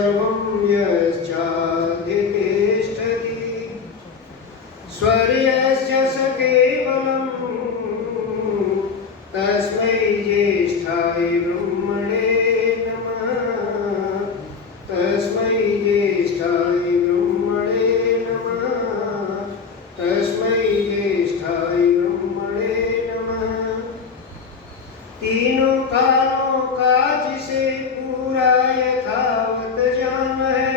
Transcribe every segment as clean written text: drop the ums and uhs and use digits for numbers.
सर्वं यश्चाधितिष्ठति स्वर्यस्य स केवलं तस्मै ज्येष्ठाय ब्रह्मणे नमः। तस्मै ज्येष्ठाय ब्रह्मणे नमः। तस्मै ज्येष्ठाय ब्रह्मणे नमः। तीनों कालों का जिसे पूरा यथावत जान है,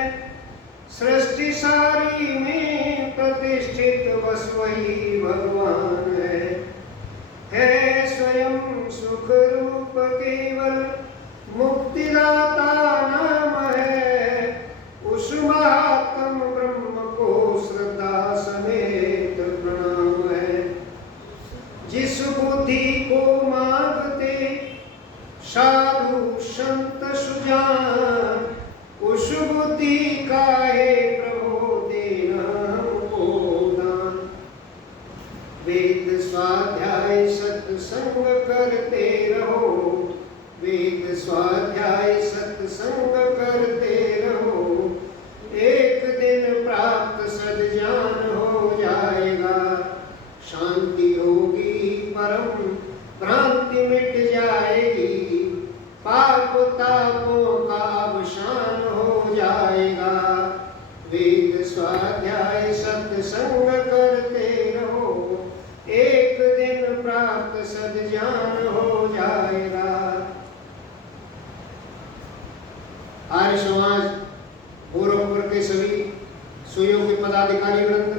सृष्टि सारी में प्रतिष्ठित बस वही भगवान है स्वयं सुख रूप केवल मुक्तिदाता नाम है। उस महात्म ब्रह्म को श्रद्धा समेत प्रणाम है। जिस बुद्धि को मांगते साधु संत सुजान, उस बुद्धि का है प्रभु देना हमको दान। वेद स्वाध्याय सत्संग करते रहो, वेद स्वाध्याय सत्संग करते रहो। एक दिन प्राप्त सद्ज्ञान हो जाएगा, शांति होगी परम भ्रांति मिट जाएगी। पाप तापों का अवसान हो जाएगा। वेद स्वाध्याय सत्संग करते रहो, एक दिन प्राप्त सद्ज्ञान हो जाएगा। आर्य समाज गोरखपुर के सभी सुयोग्य पदाधिकारी वृंद,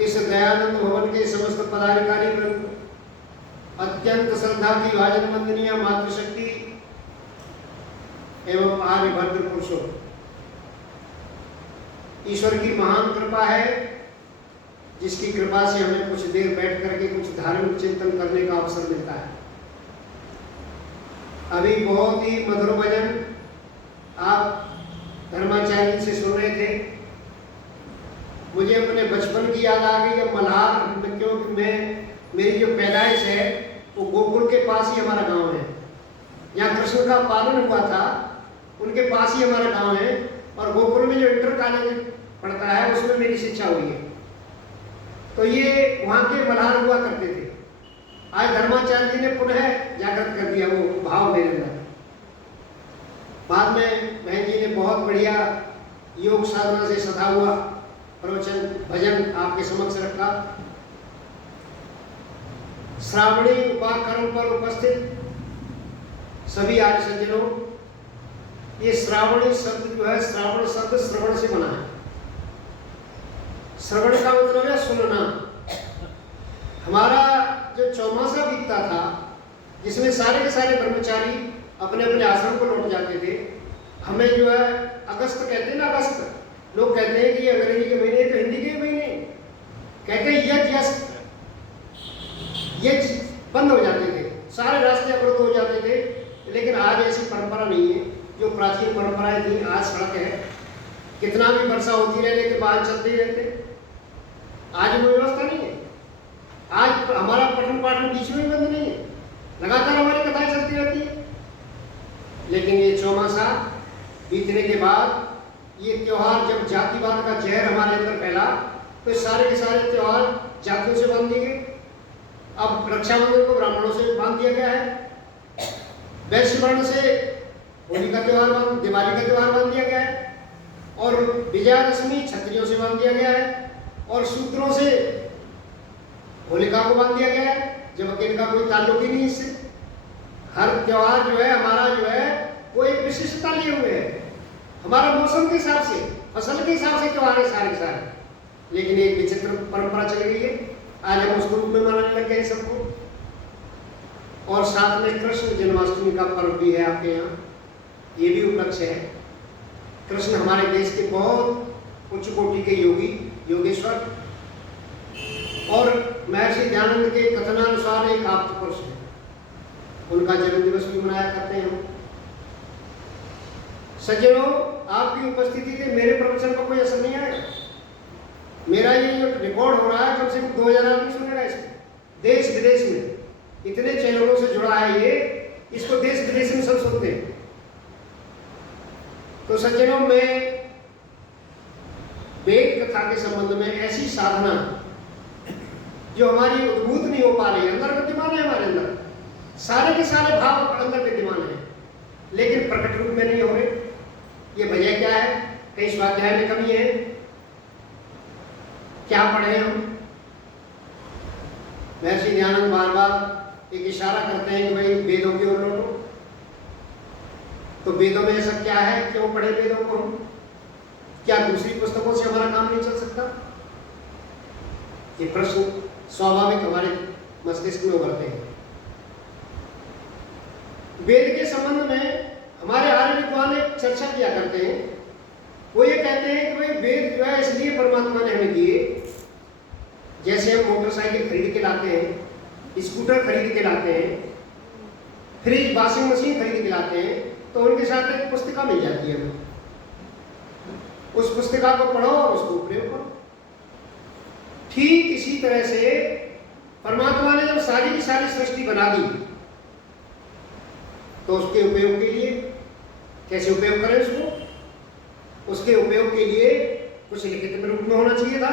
इस दयानंद भवन के समस्त पदाधिकारी वृंद, अत्यंत श्रद्धा की भाजन वंदनीय मातृशक्ति एवं आर्य भद्र पुरुषों, ईश्वर की महान कृपा है जिसकी कृपा से हमें कुछ देर बैठ करके कुछ धार्मिक चिंतन करने का अवसर मिलता है। अभी बहुत ही मधुर भजन आप धर्माचार्य से सुन रहे थे। मुझे अपने बचपन की याद आ गई। अब मल्हार, क्योंकि मेरी जो पैदाइश है वो गोकुल के पास ही हमारा गांव है। यहाँ कृष्ण का पालन हुआ था, उनके पास ही हमारा गांव है। और गोकुल में जो इंटर कॉलेज पढ़ता है उसमें मेरी शिक्षा हुई है। तो ये वहाँ के मल्हार हुआ करते थे। आज धर्माचार्य जी ने पुनः जागृत कर दिया वो भाव मेरे अंदर। बाद में बहन जी ने बहुत बढ़िया योग साधना से सधा हुआ प्रवचन भजन आपके समक्ष रखा। श्रावणी उपाकर्म पर उपस्थित सभी आर्य सज्जनों, ये श्रावणी शब्द जो है, श्रावण शब्द श्रवण से बना है। श्रवण का मतलब है सुनना। हमारा जो चौमासा बीतता था, जिसमें सारे के सारे ब्रह्मचारी अपने अपने आश्रम को लौट जाते थे, हमें जो है अगस्त कहते हैं ना, अगस्त लोग कहते हैं कि ये अंग्रेजी के महीने तो हिंदी के महीने कहते हैं। ये बंद हो जाते थे, सारे रास्ते अवरुद्ध हो जाते थे। लेकिन आज ऐसी परंपरा नहीं है। जो प्राचीन परंपराएं थी, आज सड़क है, कितना भी वर्षा होती रहे लेकिन वाहन चलते ही रहते। आज वो व्यवस्था नहीं है। आज हमारा पठन पाठन बीच में ही बंद नहीं है, लगातार हमारी कथाएं चलती रहती है। लेकिन ये चौमासा बीतने के बाद, ये त्योहार जब जातिवाद का जहर हमारे अंदर फैला, तो सारे के सारे त्योहार जातियों से बांध दिए गए। अब रक्षाबंधन को ब्राह्मणों से बांध दिया गया है, वैश्य वर्ण से होली का त्योहार दिवाली का त्योहार बांध दिया गया है, और विजयादशमी क्षत्रियों से बांध दिया गया है, और शूद्रों से होलिका को बांध दिया गया है, जबकि इनका कोई ताल्लुक ही नहीं इससे। हर त्योहार जो है हमारा जो है वो एक विशिष्टता लिए हुए है। हमारा मौसम के हिसाब से, फसल के हिसाब से त्योहार है सारे के सारे। लेकिन एक विचित्र परंपरा चल गई है, आज हम उसको रूप में मनाने लग गए सबको। और साथ में कृष्ण जन्माष्टमी का पर्व भी है आपके यहाँ, ये भी उपलक्ष्य है। कृष्ण हमारे देश के बहुत उच्च कोटि के योगी, योगेश्वर और महर्षि दयानंद के कथनानुसार एक आप्त पुरुष है। उनका जन्म दिवस भी मनाया करते हैं हम। सज्जनों, आपकी उपस्थिति से मेरे प्रवचन पर कोई असर नहीं आएगा। मेरा ये जो रिकॉर्ड हो रहा है, कम से कम 2000 आदमी सुनेगा इसको। देश विदेश में इतने चैनलों से जुड़ा है ये, इसको देश विदेश में सब सुनते हैं। तो सज्जनों, मैं वेद कथा के संबंध में ऐसी साधना जो हमारी उद्भूत नहीं हो पा रही है, अंदर विद्यमान है, हमारे अंदर सारे के सारे भाव अंदर विद्यमान है, लेकिन प्रकट रूप में नहीं हो रहे। ये वजह क्या है? कई स्वाध्याय में कमी है। क्या पढ़े हम? महर्षि दयानंद बार बार एक इशारा करते हैं कि भाई वेदों की ओर लौटो। तो वेदों में ऐसा क्या है? क्यों पढ़े वेदों को हम? क्या दूसरी पुस्तकों से हमारा काम नहीं चल सकता? ये प्रश्न स्वाभाविक हमारे मस्तिष्क में उभरते हैं। वेद के संबंध में हमारे आर्य विद्वान एक चर्चा किया करते हैं। वो ये कहते हैं कि भाई वेद जो है इसलिए परमात्मा ने हमें दिए, जैसे हम मोटरसाइकिल खरीद के लाते हैं, स्कूटर खरीद के लाते हैं, फ्रिज वॉशिंग मशीन खरीद के लाते हैं, तो उनके साथ एक पुस्तिका मिल जाती है हमें। उस पुस्तिका को पढ़ो और उसको प्रयोग करो। ठीक इसी तरह से परमात्मा ने जब सारी की सारी सृष्टि बना दी, तो उसके उपयोग के लिए कैसे उपयोग करें उसको? उसके उपयोग के लिए कुछ लिखित रूप में होना चाहिए था।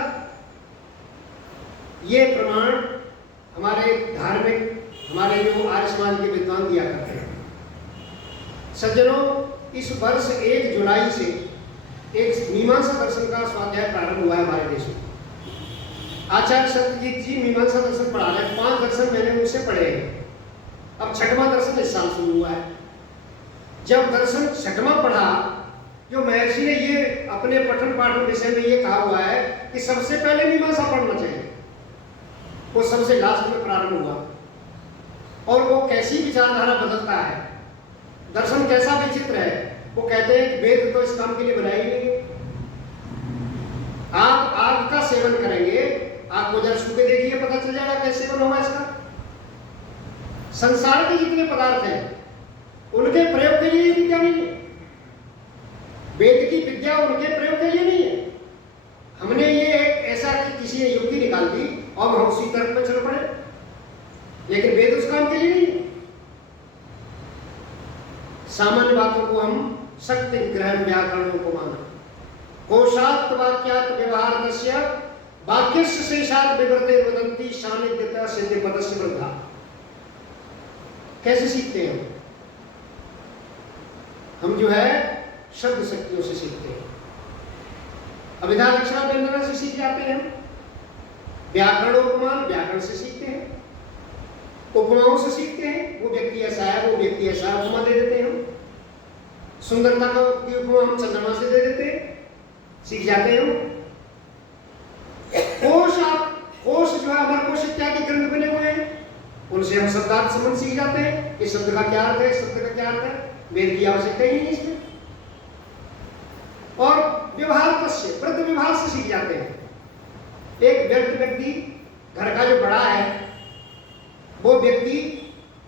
ये प्रमाण हमारे धार्मिक, हमारे जो आर्य समाज के विद्वान दिया करते हैं। सज्जनों, इस वर्ष 1 जुलाई से एक मीमांसा दर्शन का स्वाध्याय प्रारंभ हुआ है हमारे देश में। आचार्य सत्यजीत जी मीमांसा दर्शन पढ़ा रहे हैं। 5 दर्शन मैंने उनसे पढ़े हैं। अब 6वां दर्शन इस साल शुरू हुआ है। जब दर्शन 6वां पढ़ा, जो महर्षि ने ये अपने पठन पाठन विषय में ये कहा हुआ है कि सबसे पहले मीमांसा पढ़ना चाहिए, वो सबसे लास्ट में प्रारंभ हुआ। और वो कैसी विचारधारा बदलता है, दर्शन कैसा विचित्र है। वो कहते हैं कि वेद तो इस काम के लिए बनाए ही नहीं। आप आग का सेवन करेंगे, आग को जरा छू के देखिए, पता चल जाएगा कैसे सेवन होगा इसका। संसार के जितने पदार्थ हैं उनके प्रयोग के लिए विद्या नहीं है। वेद की विद्या उनके प्रयोग के लिए नहीं है। हमने ये एक ऐसा कि किसी ने युक्ति निकाल दी और हम उसी तर्क में चल पड़े, लेकिन वेद उस काम के लिए नहीं है। सामान्य बातों को हम शक्ति ग्रहण व्याकरणों को माना। कोशात् वाक्यात् व्यवहारस्य वाक्यस्य शेषात् विवृते वदन्ति सानिध्यता सिद्धि पदस्य वृद्धा। कैसे सीखते हैं हम? जो है शब्द शक्तियों से सीखते हैं। अभिधा लक्षण व्यंजना से सीख जाते हैं। व्याकरण उपमान व्याकरण से सीखते हैं। उपमाओं से सीखते हैं। वो व्यक्ति ऐसा है, वो व्यक्ति ऐसा, उपमा दे देते हैं हम। सुंदरता की उपमा हम चंद्रमा से दे देते हैं, सीख जाते हैं हम। कोश जो है अमर कोश इत्यादि ग्रंथ बने हुए हैं, उनसे हम शब्दार्थ संबंध सीख जाते हैं कि शब्द का क्या अर्थ है, शब्द का क्या अर्थ है। वेद की आवश्यकता ही नहीं इसमें। और व्यवहार कस्य वृद्ध व्यवहार से सीख जाते हैं। एक व्यक्ति घर का जो बड़ा है, वो व्यक्ति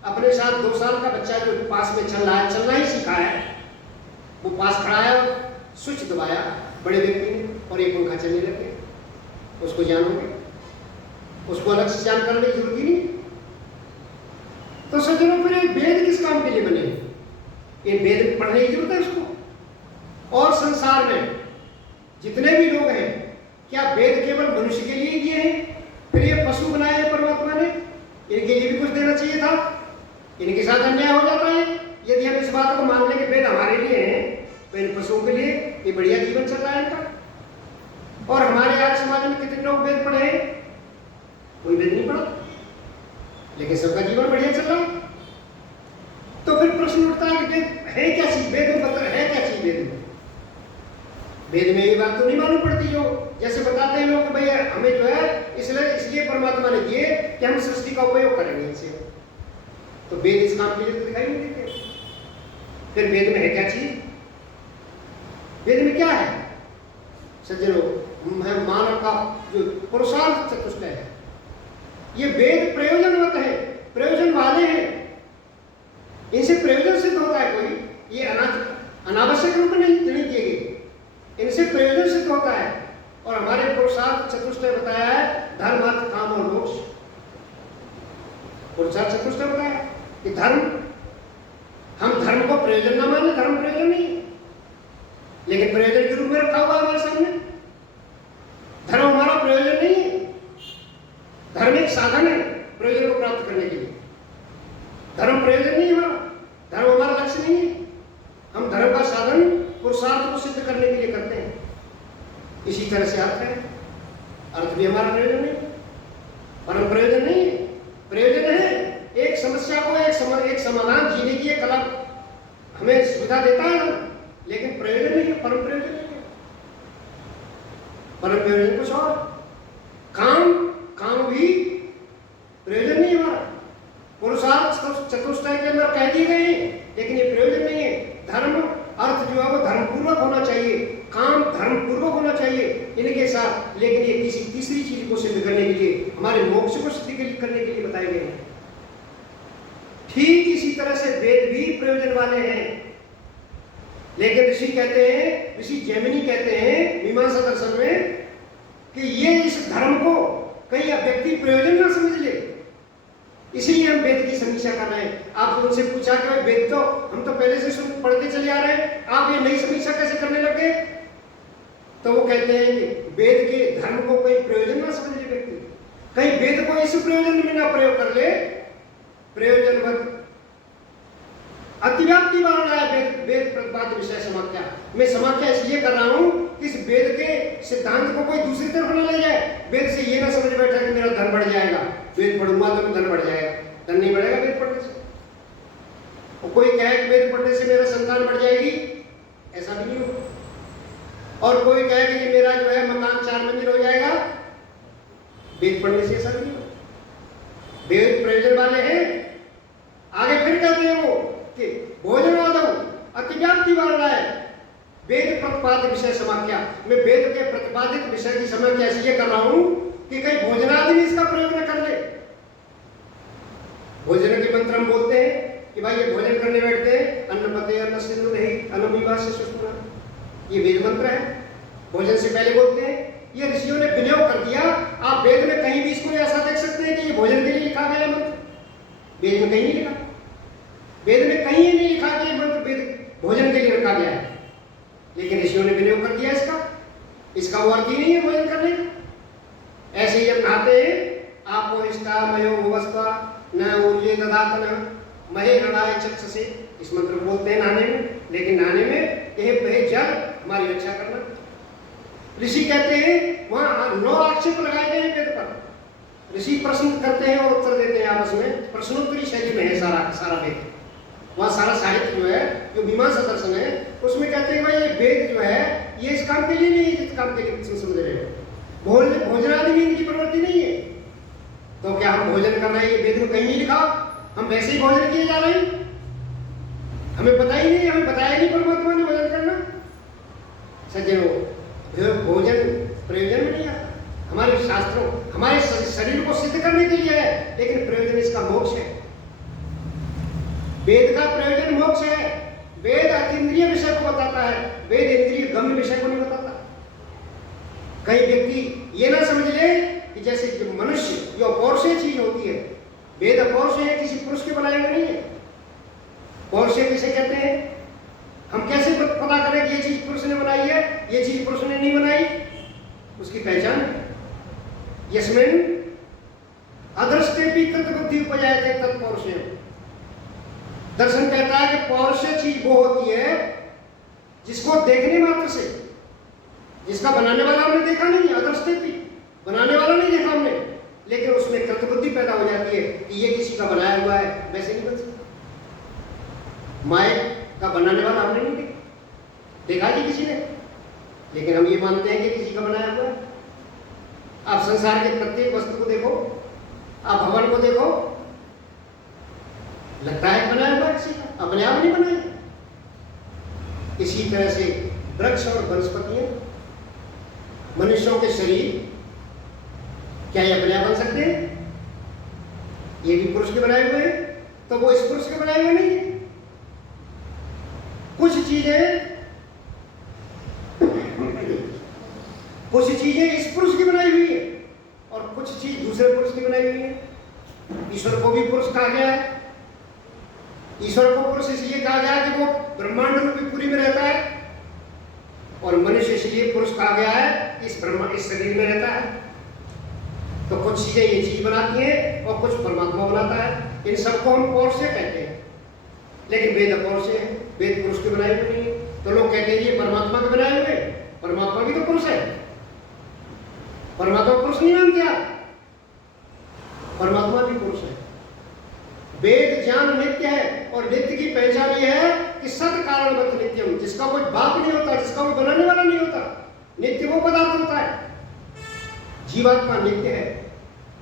अपने साथ 2 साल का बच्चा जो पास में चल रहा है, चलना ही सीखा है, वो पास खड़ा है, स्विच दबाया बड़े व्यक्ति ने और एक पंखा चलने लगे। उसको जानोगे, उसको अलग से जान करने की जरूरत ही नहीं। तो सज्जनों, फिर वेद किस काम के लिए बने? ये वेद पढ़ने की जरूरत है उसको। और संसार में जितने भी लोग हैं, क्या वेद केवल मनुष्य के लिए दिए हैं? फिर ये पशु बनाए हैं परमात्मा ने, इनके लिए भी कुछ देना चाहिए था। इनके साथ अन्याय हो जाता है यदि हम इस बात को मान लें कि वेद हमारे लिए हैं, तो इन पशुओं के लिए ये बढ़िया जीवन चल रहा है इनका। और हमारे आर्य समाज में कितने लोग वेद पढ़े हैं? कोई वेद नहीं पढ़ा, लेकिन सबका जीवन बढ़िया चल रहा है। तो फिर प्रश्न उठता है कि वेद है क्या चीज? वेद में पत्र है क्या चीज? वेद में ये बात तो नहीं मालूम पड़ती, जो जैसे बताते हैं लोग कि भाई हमें जो है इसलिए परमात्मा ने दिए कि हम सृष्टि का उपयोग करेंगे इनसे। तो वेद इस काम के लिए तो दिखाई नहीं देते। फिर वेद में है क्या चीज? वेद में क्या है सज्जनों? मानव का जो पुरुषार्थ चतुष्टय है, ये वेद प्रयोजनवत है, प्रयोजन वाले हैं। इनसे प्रयोजन सिद्ध होता है कोई, ये अनावश्यक रूप में नहीं किए गए, इनसे प्रयोजन सिद्ध होता है। और हमारे पुरुषार्थ चतुष्टय बताया है, धर्म अर्थ काम और मोक्ष। पुरुषार्थ चतुष्टय बताया कि धर्म, हम धर्म को प्रयोजन ना माने, धर्म प्रयोजन नहीं। इसी तरह से अर्थ है, अर्थ भी हमारा प्रयोजन नहीं, परम प्रयोजन नहीं है। प्रयोजन है एक समस्या को एक समाधान जीने की एक कला हमें सुविधा देता है ना, लेकिन प्रयोजन नहीं है, परम प्रयोजन नहीं है। परम प्रयोजन कुछ और, काम भी प्रयोजन नहीं है हमारा। पुरुषार्थ चतुष्टय के अंदर कह दिए गए हैं, लेकिन ये प्रयोजन नहीं है। धर्म अर्थ जो है वो धर्मपूर्वक होना चाहिए, काम धर्मपूर्वक होना चाहिए इनके साथ, लेकिन ये किसी तीसरी चीज को सिद्ध करने के लिए, हमारे मोक्ष को सिद्ध करने के लिए बताए गए हैं। ठीक इसी तरह से वेद भी प्रयोजन वाले हैं, लेकिन ऋषि कहते हैं, ऋषि जैमिनी कहते हैं मीमांसा दर्शन में कि ये इस धर्म को कहीं व्यक्ति प्रयोजन ना समझ ले, इसीलिए हम वेद की समीक्षा कर रहे हैं। आप उनसे पूछा कि भाई वेद तो हम तो पहले से पढ़ते चले आ रहे हैं, आप ये नई समीक्षा कैसे करने लगे? तो वो कहते हैं कि वेद के धर्म को कोई प्रयोजन ना समझ ले व्यक्ति, कहीं वेद को इस प्रयोजन में ना प्रयोग कर ले, प्रयोजनवत अतिव्याप्ति वाला है वेद प्रतिपाद्य विषय समाख्या। मैं समाख्या इसलिए कर रहा हूं कि इस वेद के सिद्धांत को कोई दूसरी तरफ न ले जाए। वेद से ये ना समझ बैठा कि मेरा धन बढ़ जाएगा, वेद पढ़ूंगा तो धन बढ़ जाएगा, धन नहीं बढ़ेगा वेद पढ़ने से। और कोई कहे कि वेद पढ़ने से मेरा संतान बढ़ जाएगी, ऐसा भी नहीं होगा। और कोई कहे कि मेरा जो है मकान 4 मंजिल हो जाएगा, वेद पढ़ने से ऐसा नहीं होगा। वेद प्रयोजन वाले हैं। आगे फिर कहते हैं वो कि भोजनादम अतिव्याप्ति वाला है वेद प्रतिपाद्य विषय समाख्या। मैं वेद के प्रतिपादित विषय की समाख्या इसलिए कर रहा हूं कि कहीं भोजनादि भी इसका प्रयोग न कर ले। भोजन के मंत्र हम बोलते हैं कि भाई ये भोजन करने बैठते हैं, अन्नपते अन्न सिंधु नहीं अन्नविवाह से सुष्टुना, ये वेद मंत्र है, भोजन से पहले बोलते हैं। ये ऋषियों ने विनियोग कर दिया। आप वेद में कहीं भी इसको ऐसा देख सकते हैं कि ये भोजन के लिए लिखा गया मंत्र, वेद में कहीं नहीं लिखा। वेद में कहीं नहीं लिखा कि मंत्र वेद भोजन के लिए रखा गया है, लेकिन ऋषियों ने विनियोग कर दिया इसका वो अर्थ ही नहीं है भोजन करने का। ऐसे ही जब नहाते हैं, आपको इष्टा मयो भुवस्वा न ऊर्जे ददातन महे हृदय चक्षुषे, इस मंत्र को बोलते हैं नहाने में, लेकिन नहाने में कहे जल हमारी रक्षा करना। ऋषि कहते हैं वहां 9 आक्षेप लगाए गए हैं वेद पर। ऋषि प्रश्न करते हैं और उत्तर देते हैं आपस में, प्रश्नोत्तरी शैली में है सारा वेद। वहाँ सारा साहित्य जो है, जो मीमांसा दर्शन है, उसमें कहते हैं भाई ये वेद जो है ये इस काम के लिए नहीं है जिस काम के लिए समझ रहे हैं। भोजनादि भी इनकी प्रवृत्ति नहीं है। तो क्या हम भोजन कर रहे हैं ये वेद में कहीं नहीं लिखा? हम वैसे ही भोजन किए जा रहे हैं, हमें पता ही नहीं, हमें बताया नहीं परमात्मा ने भोजन करना। सज्जनों, भोजन प्रयोजन में नहीं आता। हमारे शास्त्रों हमारे शरीर को सिद्ध करने के लिए है, लेकिन प्रयोजन इसका मोक्ष है। वेद का प्रयोजन मोक्ष है। वेद अतीन्द्रिय विषय को बताता है, वेद इंद्रिय गम्य विषय को नहीं बताता। कई व्यक्ति ये ना समझ ले कि जैसे कि मनुष्य जो अपौरुषीय चीज होती है, वेद अपौरुषीय है, किसी पुरुष के बनाए हुए नहीं है। पौरुषीय किसे कहते हैं? हम कैसे पता करें कि ये चीज पुरुष ने बनाई है, ये चीज पुरुष ने नहीं बनाई? उसकी पहचान यस्मिन् अदृष्टेपि तद्बुद्धि उपजायते तत्पौरुषेय। दर्शन कहता है कि पौरुषीय चीज वो होती है जिसको देखने मात्र से, जिसका बनाने वाला हमने देखा नहीं, अदृष्टेपि बनाने वाला नहीं देखा हमने, लेकिन उसमें कृतबुद्धि पैदा हो जाती है कि ये किसी का बनाया हुआ है, वैसे नहीं बन सकता। माए का बनाने वाला हमने नहीं देखा कि किसी ने, लेकिन हम ये मानते हैं कि किसी का बनाया हुआ है। आप संसार के प्रत्येक वस्तु को देखो, आप भवन को देखो, लगता है बनाया हुआ किसी का, अपने आप नहीं बनाया। इसी तरह से वृक्ष और वनस्पतियां, मनुष्यों के शरीर, क्या ये अपने आप बन सकते हैं? ये भी पुरुष के बनाए हुए हैं, तो वो इस पुरुष के बनाए हुए नहीं है। कुछ चीजें इस पुरुष की बनाई हुई है और कुछ चीज दूसरे पुरुष की बनाई हुई है। ईश्वर को भी पुरुष कहा गया है। ईश्वर को पुरुष इसलिए कहा गया कि वो ब्रह्मांड रूपी पुरी में रहता है, और मनुष्य इसलिए पुरुष कहा गया है इस शरीर में रहता है। तो कुछ चीजें ये चीज बनाती हैं और कुछ परमात्मा बनाता है। इन सबको हम पौरुषीय कहते हैं, लेकिन वेद अपौरुषीय है, वेद पुरुष के बनाए हुए नहीं। तो लोग कहते हैं ये परमात्मा के बनाए हुए, परमात्मा भी तो पुरुष है, पुरुष नहीं मानते आप? परमात्मा भी पुरुष है। वेद ज्ञान नित्य है और नित्य की पहचान ये है कि सत कारणवत नित्यम, जिसका कोई बाप नहीं होता, जिसका कोई बनाने वाला नहीं होता, नित्य वो पदार्थ होता है। जीवात्मा नित्य है,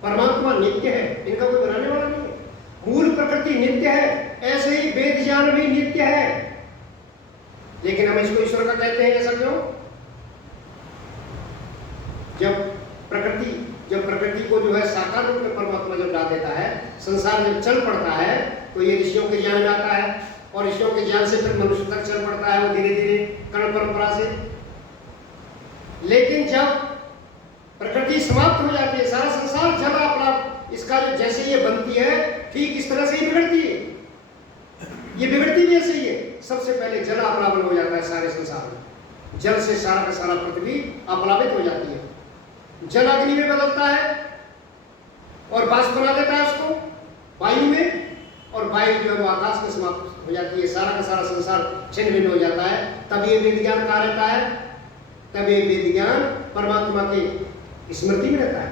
परमात्मा नित्य है, इनका कोई बनाने वाला नहीं है। मूल प्रकृति नित्य है, ऐसे ही वेद ज्ञान भी नित्य है। लेकिन हम इसको ईश्वर का कहते हैं, ऐसा क्यों? जब प्रकृति को जो है साकार रूप में परमात्मा जब ला देता है, संसार जब चल पड़ता है, तो ये ऋषियों के ज्ञान में आता है और ऋषियों के ज्ञान से फिर मनुष्य तक चल पड़ता है, वो धीरे धीरे कर्ण परंपरा से। लेकिन जब प्रकृति समाप्त हो जाती है, सारा संसार जला अपना, इसका जो जैसे ये बनती है ठीक इस तरह से ही बिगड़ती है। ये बिगड़ती भी ऐसे ही है। सबसे पहले जल अपलावन हो जाता है सारे संसार में, जल से सारा का सारा पृथ्वी अपलावित हो जाती है। जल अग्नि में बदलता है और वाष्प बना देता है उसको वायु में, और वायु जो है वो आकाश में समाप्त हो जाती है, सारा का सारा संसार छिन्न भिन्न हो जाता है। तब ये वेद ज्ञान कहाँ रहता है? तब ये वेद ज्ञान परमात्मा की स्मृति में रहता है,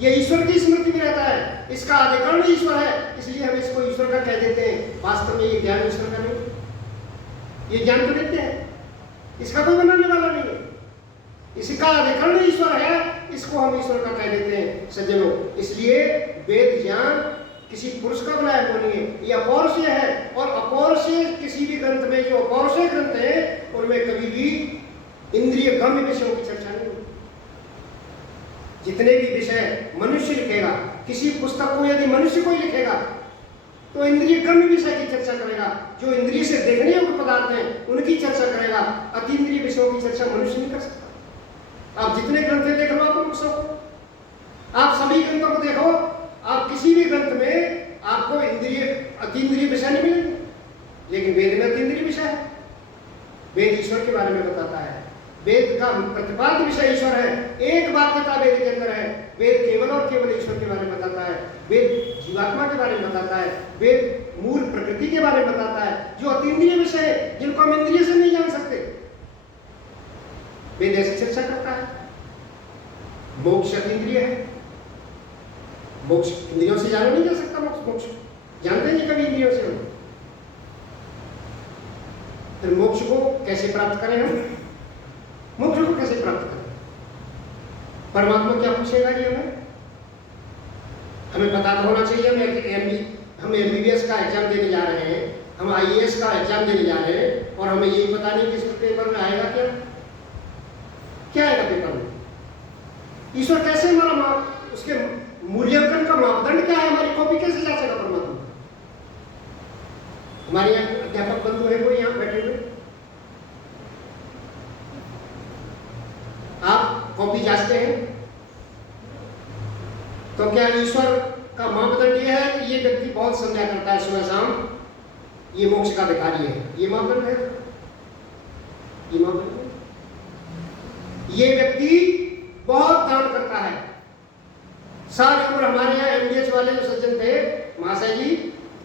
ये ईश्वर की स्मृति में रहता है। इसका अधिकरण ईश्वर है, इसलिए हम इसको ईश्वर का कह देते हैं। वास्तव में ये ज्ञान ईश्वर का नहीं, ये ज्ञान तो नित्य है, इसका कोई बनाने वाला नहीं है, इसका अधिकरण ईश्वर है, इसको हम ईश्वर का कह देते हैं सज्जनों। इसलिए वेद ज्ञान किसी पुरुष का बनाया हुआ नहीं है, ये अपौरुषीय है। और अपौरुषीय किसी भी ग्रंथ में, जो अपौरुषीय ग्रंथ है उनमें कभी भी इंद्रिय गम्य विषयों की चर्चा नहीं होती। जितने भी विषय मनुष्य लिखेगा, किसी पुस्तक को यदि मनुष्य कोई लिखेगा तो इंद्रिय गम्य विषय की चर्चा करेगा, जो इंद्रिय से देखने योग्य पदार्थ हैं उनकी चर्चा करेगा। अतीन्द्रिय विषयों की चर्चा मनुष्य नहीं कर सकता। आप जितने ग्रंथ देख लो आप पुस्तक, आप सभी ग्रंथों को देखो, आप किसी भी ग्रंथ में आपको अतीन्द्रिय विषय नहीं मिलेंगे, लेकिन वेद में अतीन्द्रिय विषय है। वेद ईश्वर के बारे में बताता है, वेद का प्रतिपाद्य विषय ईश्वर है। एक वाक्यता वेद के अंदर है, वेद केवल और केवल ईश्वर के बारे में बताता है, वेद जीवात्मा के बारे में बताता है, वेद मूल प्रकृति के बारे में बताता है, जो अतीन्द्रिय विषय है, जिनको हम इंद्रिय से नहीं जान सकते। वेद ऐसी चर्चा करता है। मोक्ष अतीन्द्रिय है, मोक्ष इंद्रियों से जाना नहीं जा सकता। मोक्ष जानते हैं कभी इंद्रियों से हम? फिर मोक्ष को कैसे प्राप्त करें हम? मोक्ष को कैसे प्राप्त करें? परमात्मा क्या पूछेगा ये हमें पता तो होना चाहिए। हम एमबीबीएस का एग्जाम देने जा रहे हैं, हम आईएएस का एग्जाम देने जा रहे हैं, और हमें यही पता नहीं कि इस पेपर में आएगा क्या आएगा पेपर में। ईश्वर कैसे हमारा उसके मूल्यांकन का मापदंड क्या है? हमारी कॉपी कैसे जांचेगा परमात्मा? हमारे यहाँ अध्यापक बंधु है कोई यहाँ बैठे हुए, आप कॉपी जांचते हैं तो क्या ईश्वर का मापदंड यह है कि ये व्यक्ति बहुत संध्या करता है सुबह शाम, ये मोक्ष का अधिकारी है? ये मापदंड है? ये मापदंड है? ये व्यक्ति बहुत दान करता है। सारी उम्र हमारे यहाँ एमडीएस वाले जो सज्जन थे महाशय जी,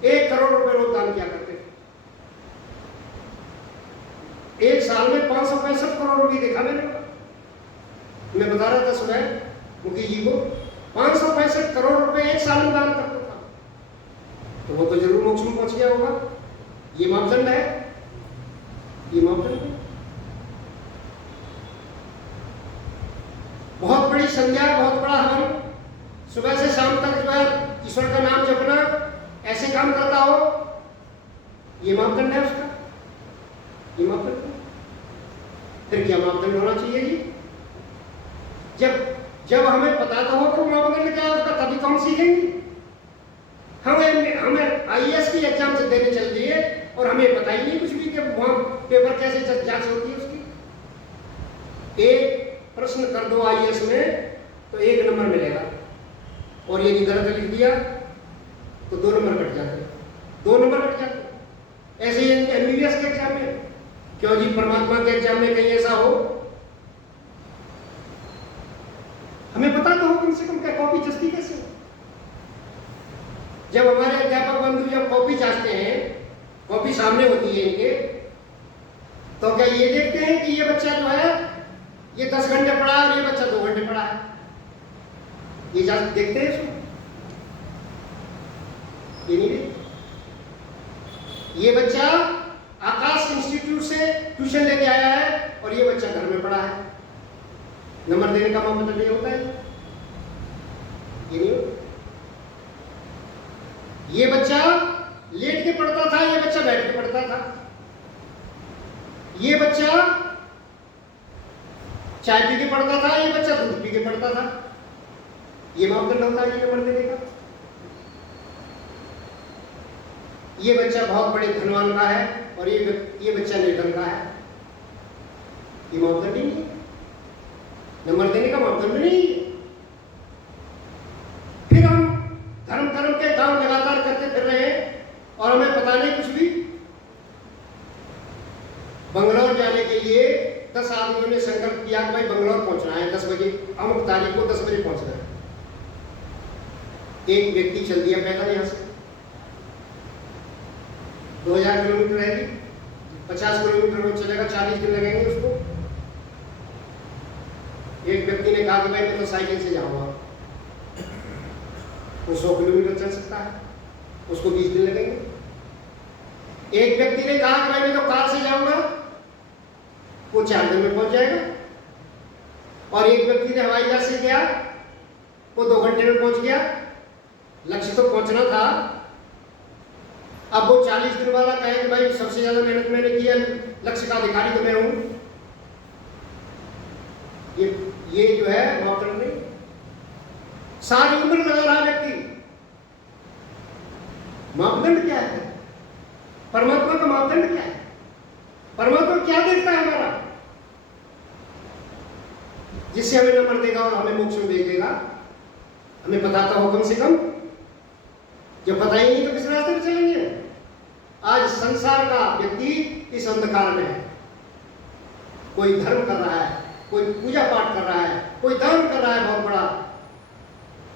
1 करोड़ रुपए रोज दान किया करते थे। एक साल में 565 करोड़ रुपए देखा मैंने। मैं बता रहा था सुबह मुखी जी को, 565 करोड़ रुपए एक साल में दान करता था, तो वो तो जरूर मोक्ष में पहुंच गया होगा। ये मापदंड है, ये मापदंड है। बहुत बड़ी संध्या, बहुत बड़ा हवन, सुबह से शाम तक जो है ईश्वर का नाम जपना, ऐसे काम करता हो, ये मापदंड है उसका, ये मापदंड है। फिर क्या मापदंड होना चाहिए जी? जब हमें पता तो हो कि मापदंड क्या है उसका, तभी तो हम सीखेंगे। हमें आईएएस की एग्जाम से देने चल दिए और हमें पता ही नहीं कुछ भी कि वहां पेपर कैसे जांच होती है उसकी। एक प्रश्न कर दो आईएएस में तो 1 नंबर मिलेगा, और यदि गलत लिख दिया तो 2 नंबर कट जाते, 2 नंबर कट जाते। ऐसे ही एमबीबीएस के एग्जाम में क्यों जी? परमात्मा के एग्जाम में कहीं ऐसा हो? हमें पता तो हो कम से कम क्या कॉपी जस्ती कैसे? जब हमारे अध्यापक बंधु जब कॉपी जांचते हैं, कॉपी सामने होती है इनके, तो क्या ये देखते हैं कि ये बच्चा जो है ये 10 घंटे पढ़ा है और ये बच्चा 2 घंटे पढ़ा है? ये जा देखते हैं इसको? ये नहीं देखते। ये बच्चा आकाश इंस्टीट्यूट से ट्यूशन लेके आया है और ये बच्चा घर में पढ़ा है, नंबर देने का मतलब नहीं होता है, ये नहीं होता। ये बच्चा लेट के पढ़ता था, ये बच्चा बैठ के पढ़ता था। ये बच्चा चाय पी के पढ़ता था, ये बच्चा दूध पी के पढ़ता था। ये मापदंड होता है ये नंबर देने का। ये बच्चा बहुत बड़े धनवान का है और ये बच्चा निर्धन का है। ये मापदंड नहीं है, नंबर देने का मापदंड नहीं है। फिर हम धर्म के काम लगातार करते फिर रहे हैं और हमें पता नहीं कुछ भी। बंगलौर जाने के लिए 10 आदमियों ने संकल्प किया कि भाई बंगलौर पहुंचना है 10 बजे, अमुक तारीख को 10 बजे पहुंचना है। एक व्यक्ति चल दिया पैदल यहां से, 2000 किलोमीटर रहेगी, 50 किलोमीटर रोज चलेगा, 40 दिन लगेंगे उसको। एक व्यक्ति ने कहा कि भाई मैं तो साइकिल से जाऊंगा, वो 100 किलोमीटर चल सकता है, उसको 20 दिन लगेंगे। एक व्यक्ति ने कहा कि भाई मैं तो कार से जाऊंगा, वो 4 दिन में पहुंच जाएगा। और एक व्यक्ति ने हवाई जहाज से गया, वो 2 घंटे में पहुंच गया। लक्ष्य तो पहुंचना था। अब वो 40 दिन वाला कहे कि भाई सबसे ज्यादा मेहनत मैंने की है, लक्ष्य का अधिकारी तो मैं हूं। ये जो है मापदंड नहीं। सारी उम्र लगा रहा व्यक्ति। मापदंड क्या है? परमात्मा का मापदंड क्या है? परमात्मा क्या देखता है हमारा, जिससे हमें नंबर देगा और हमें मोक्ष में भेज देगा? हमें बताता हो कम से कम। जब पता ही नहीं तो किस रास्ते पर चलेंगे? आज संसार का व्यक्ति इस अंधकार में है। कोई धर्म कर रहा है, कोई पूजा पाठ कर रहा है, कोई दान कर रहा है बहुत बड़ा,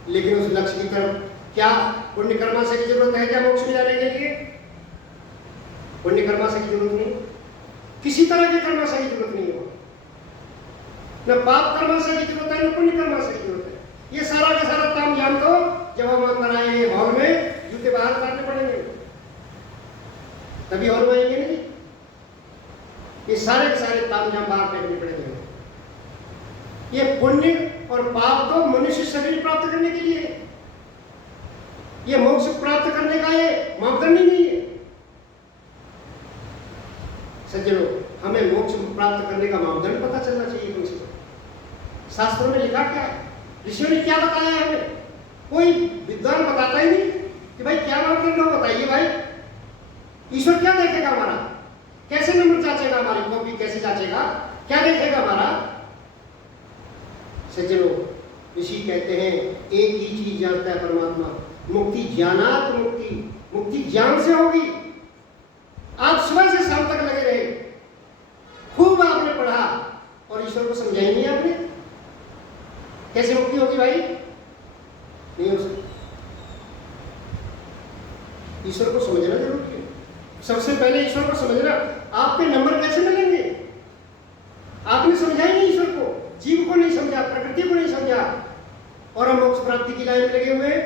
लेकिन उस लक्ष्य की तरफ क्या पुण्य कर्माशय की जरूरत है क्या मोक्ष में जाने के लिए? पुण्य कर्माशय की जरूरत नहीं, किसी तरह के कर्माशय की जरूरत नहीं है। न पाप कर्माशय की जरूरत है, न पुण्य कर्माशय की जरूरत है। ये सारा का सारा ताम जान तो जब हम अंदर आएंगे हॉल में, जूते बाहर काटने पड़ेंगे, तभी हॉल में आएंगे नहीं। ये सारे के सारे ताम जाम बाहर फेंकने पड़ेंगे। ये पुण्य और पाप तो मनुष्य शरीर प्राप्त करने के लिए है। ये मोक्ष प्राप्त करने का ये मापदंड ही नहीं है। सज्जनों, हमें मोक्ष प्राप्त करने का मापदंड पता चलना चाहिए कम से कम। शास्त्रों में लिखा क्या है, ऋषियों ने क्या बताया है हमें? कोई विद्वान बताता ही नहीं कि भाई क्या मापदंड हो, बताइए भाई। ईश्वर क्या देखेगा हमारा? कैसे नंबर जांचेगा? हमारी कॉपी कैसे जांचेगा? क्या देखेगा हमारा? सज्जनों, ऋषि कहते हैं एक ही चीज जानता है परमात्मा, मुक्ति ज्ञानात मुक्ति। मुक्ति ज्ञान से होगी। आप सुबह से शाम तक लगे रहे, खूब आपने पढ़ा और ईश्वर को समझा ही नहीं आपने, कैसे मुक्ति होगी भाई? नहीं हो सकती। ईश्वर को समझना जरूरी है। सबसे पहले ईश्वर को समझना। आपके नंबर कैसे मिलेंगे? आपने समझा ही नहीं ईश्वर को, जीव को नहीं समझा, प्रकृति को नहीं समझा, और हम मोक्ष प्राप्ति की लाइन में लगे हुए हैं।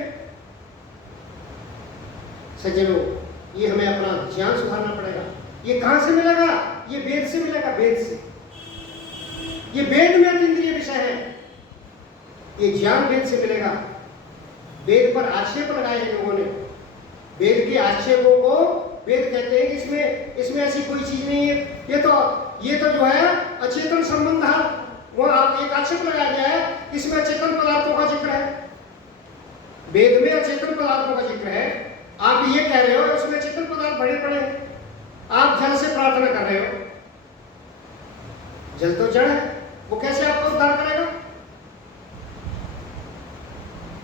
सज्जनों, ये हमें अपना ज्ञान सुधारना पड़ेगा। ये कहां से मिलेगा? ये वेद से मिलेगा, वेद से। ये वेद में अतीन्द्रिय विषय है, ये ज्ञान वेद से मिलेगा। वेद पर आक्षेप लगाए हैं लोगों ने। वेद के आक्षेपों को वेद कहते हैं कि इसमें ऐसी कोई चीज नहीं है, ये तो जो है अचेतन संबंध है। वो आप एक आक्षेप लगाया गया है, इसमें अचेतन पदार्थों का जिक्र है। वेद में अचेतन पदार्थों का जिक्र है, आप ये कह रहे हो इसमें चेतन पदार्थ भरे पड़े हैं। आप जल से प्रार्थना कर रहे हो, जल तो जड़ है, वो कैसे आपको उद्धार करेगा?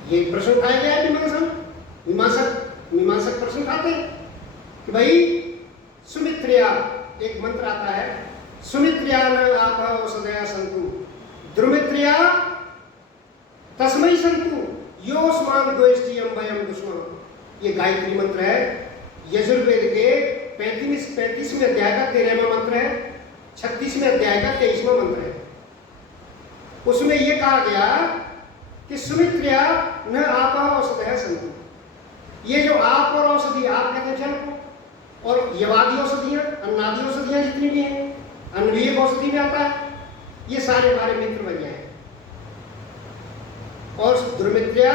ये प्रश्न उठाया गया है। मीमांसक प्रश्न उठाते हैं कि भाई सुमित्रिया, एक मंत्र आता है, सुमित्रिया न आप सदया संतु द्रुमित्रिया तस्मै संतु योस्मान द्वेष्टियम भयम दुश्मन। ये गायत्री मंत्र है, यजुर्वेद के 35वें अध्याय का 13वां मंत्र है, 36वें अध्याय का 23वां मंत्र है। उसमें यह कहा गया कि सुमित्रा न आप औषधयः सन्ति। ये जो आप और औषधि, आप कहते हैं जल को, और यवादी औषधियां, अन्नादि औषधियां जितनी भी हैं, अन्वीय औषधि में आता है, ये सारे हमारे मित्र बन जाए। और दुर्मित्रा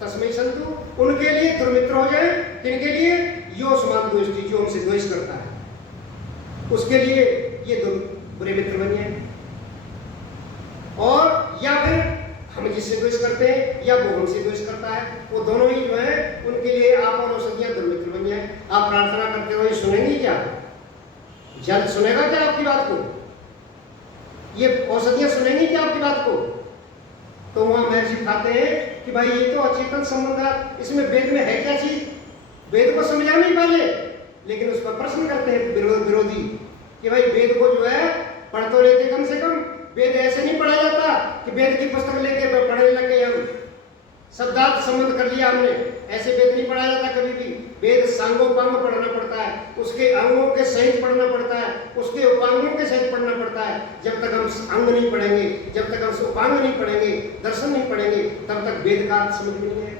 तस्मै सन्तु, उनके लिए दुर्मित्र हो जाए। किनके लिए? यो समान द्वेष्टि, जो हमसे द्वेष करता है, उसके लिए ये बुरे मित्र बन जाए। और या फिर हम जिससे द्वेष करते हैं या वो हमसे द्वेष करता है, वो दोनों ही जो है उनके लिए आप और औषधियां दुर्मित्र बन जाए। आप प्रार्थना करते हुए सुनेंगी क्या? जल सुनेगा क्या आपकी बात को? ये औषधियां सुनेंगी क्या आपकी बात को? तो वहां महर्षि खाते हैं कि भाई ये तो अचेतन संबंध है, इसमें वेद में है क्या चीज? वेद को समझा नहीं पहले, लेकिन उस पर प्रश्न करते हैं विरोधी कि भाई वेद को जो है पढ़ तो लेते कम से कम। वेद ऐसे नहीं पढ़ा जाता कि वेद की पुस्तक लेके पढ़ने लग गए हम, शब्दार्थ संबंध कर लिया हमने, ऐसे वेद नहीं पढ़ा जाता कभी भी। वेद सांगोपांग पढ़ना पड़ता है, उसके अंगों के सहित पढ़ना पड़ता है, उसके उपांगों के सहित पढ़ना पड़ता है। जब तक हम अंग नहीं पढ़ेंगे, जब तक हम उपांग नहीं पढ़ेंगे, दर्शन नहीं पढ़ेंगे, तब तक वेद का अर्थ समझ नहीं है।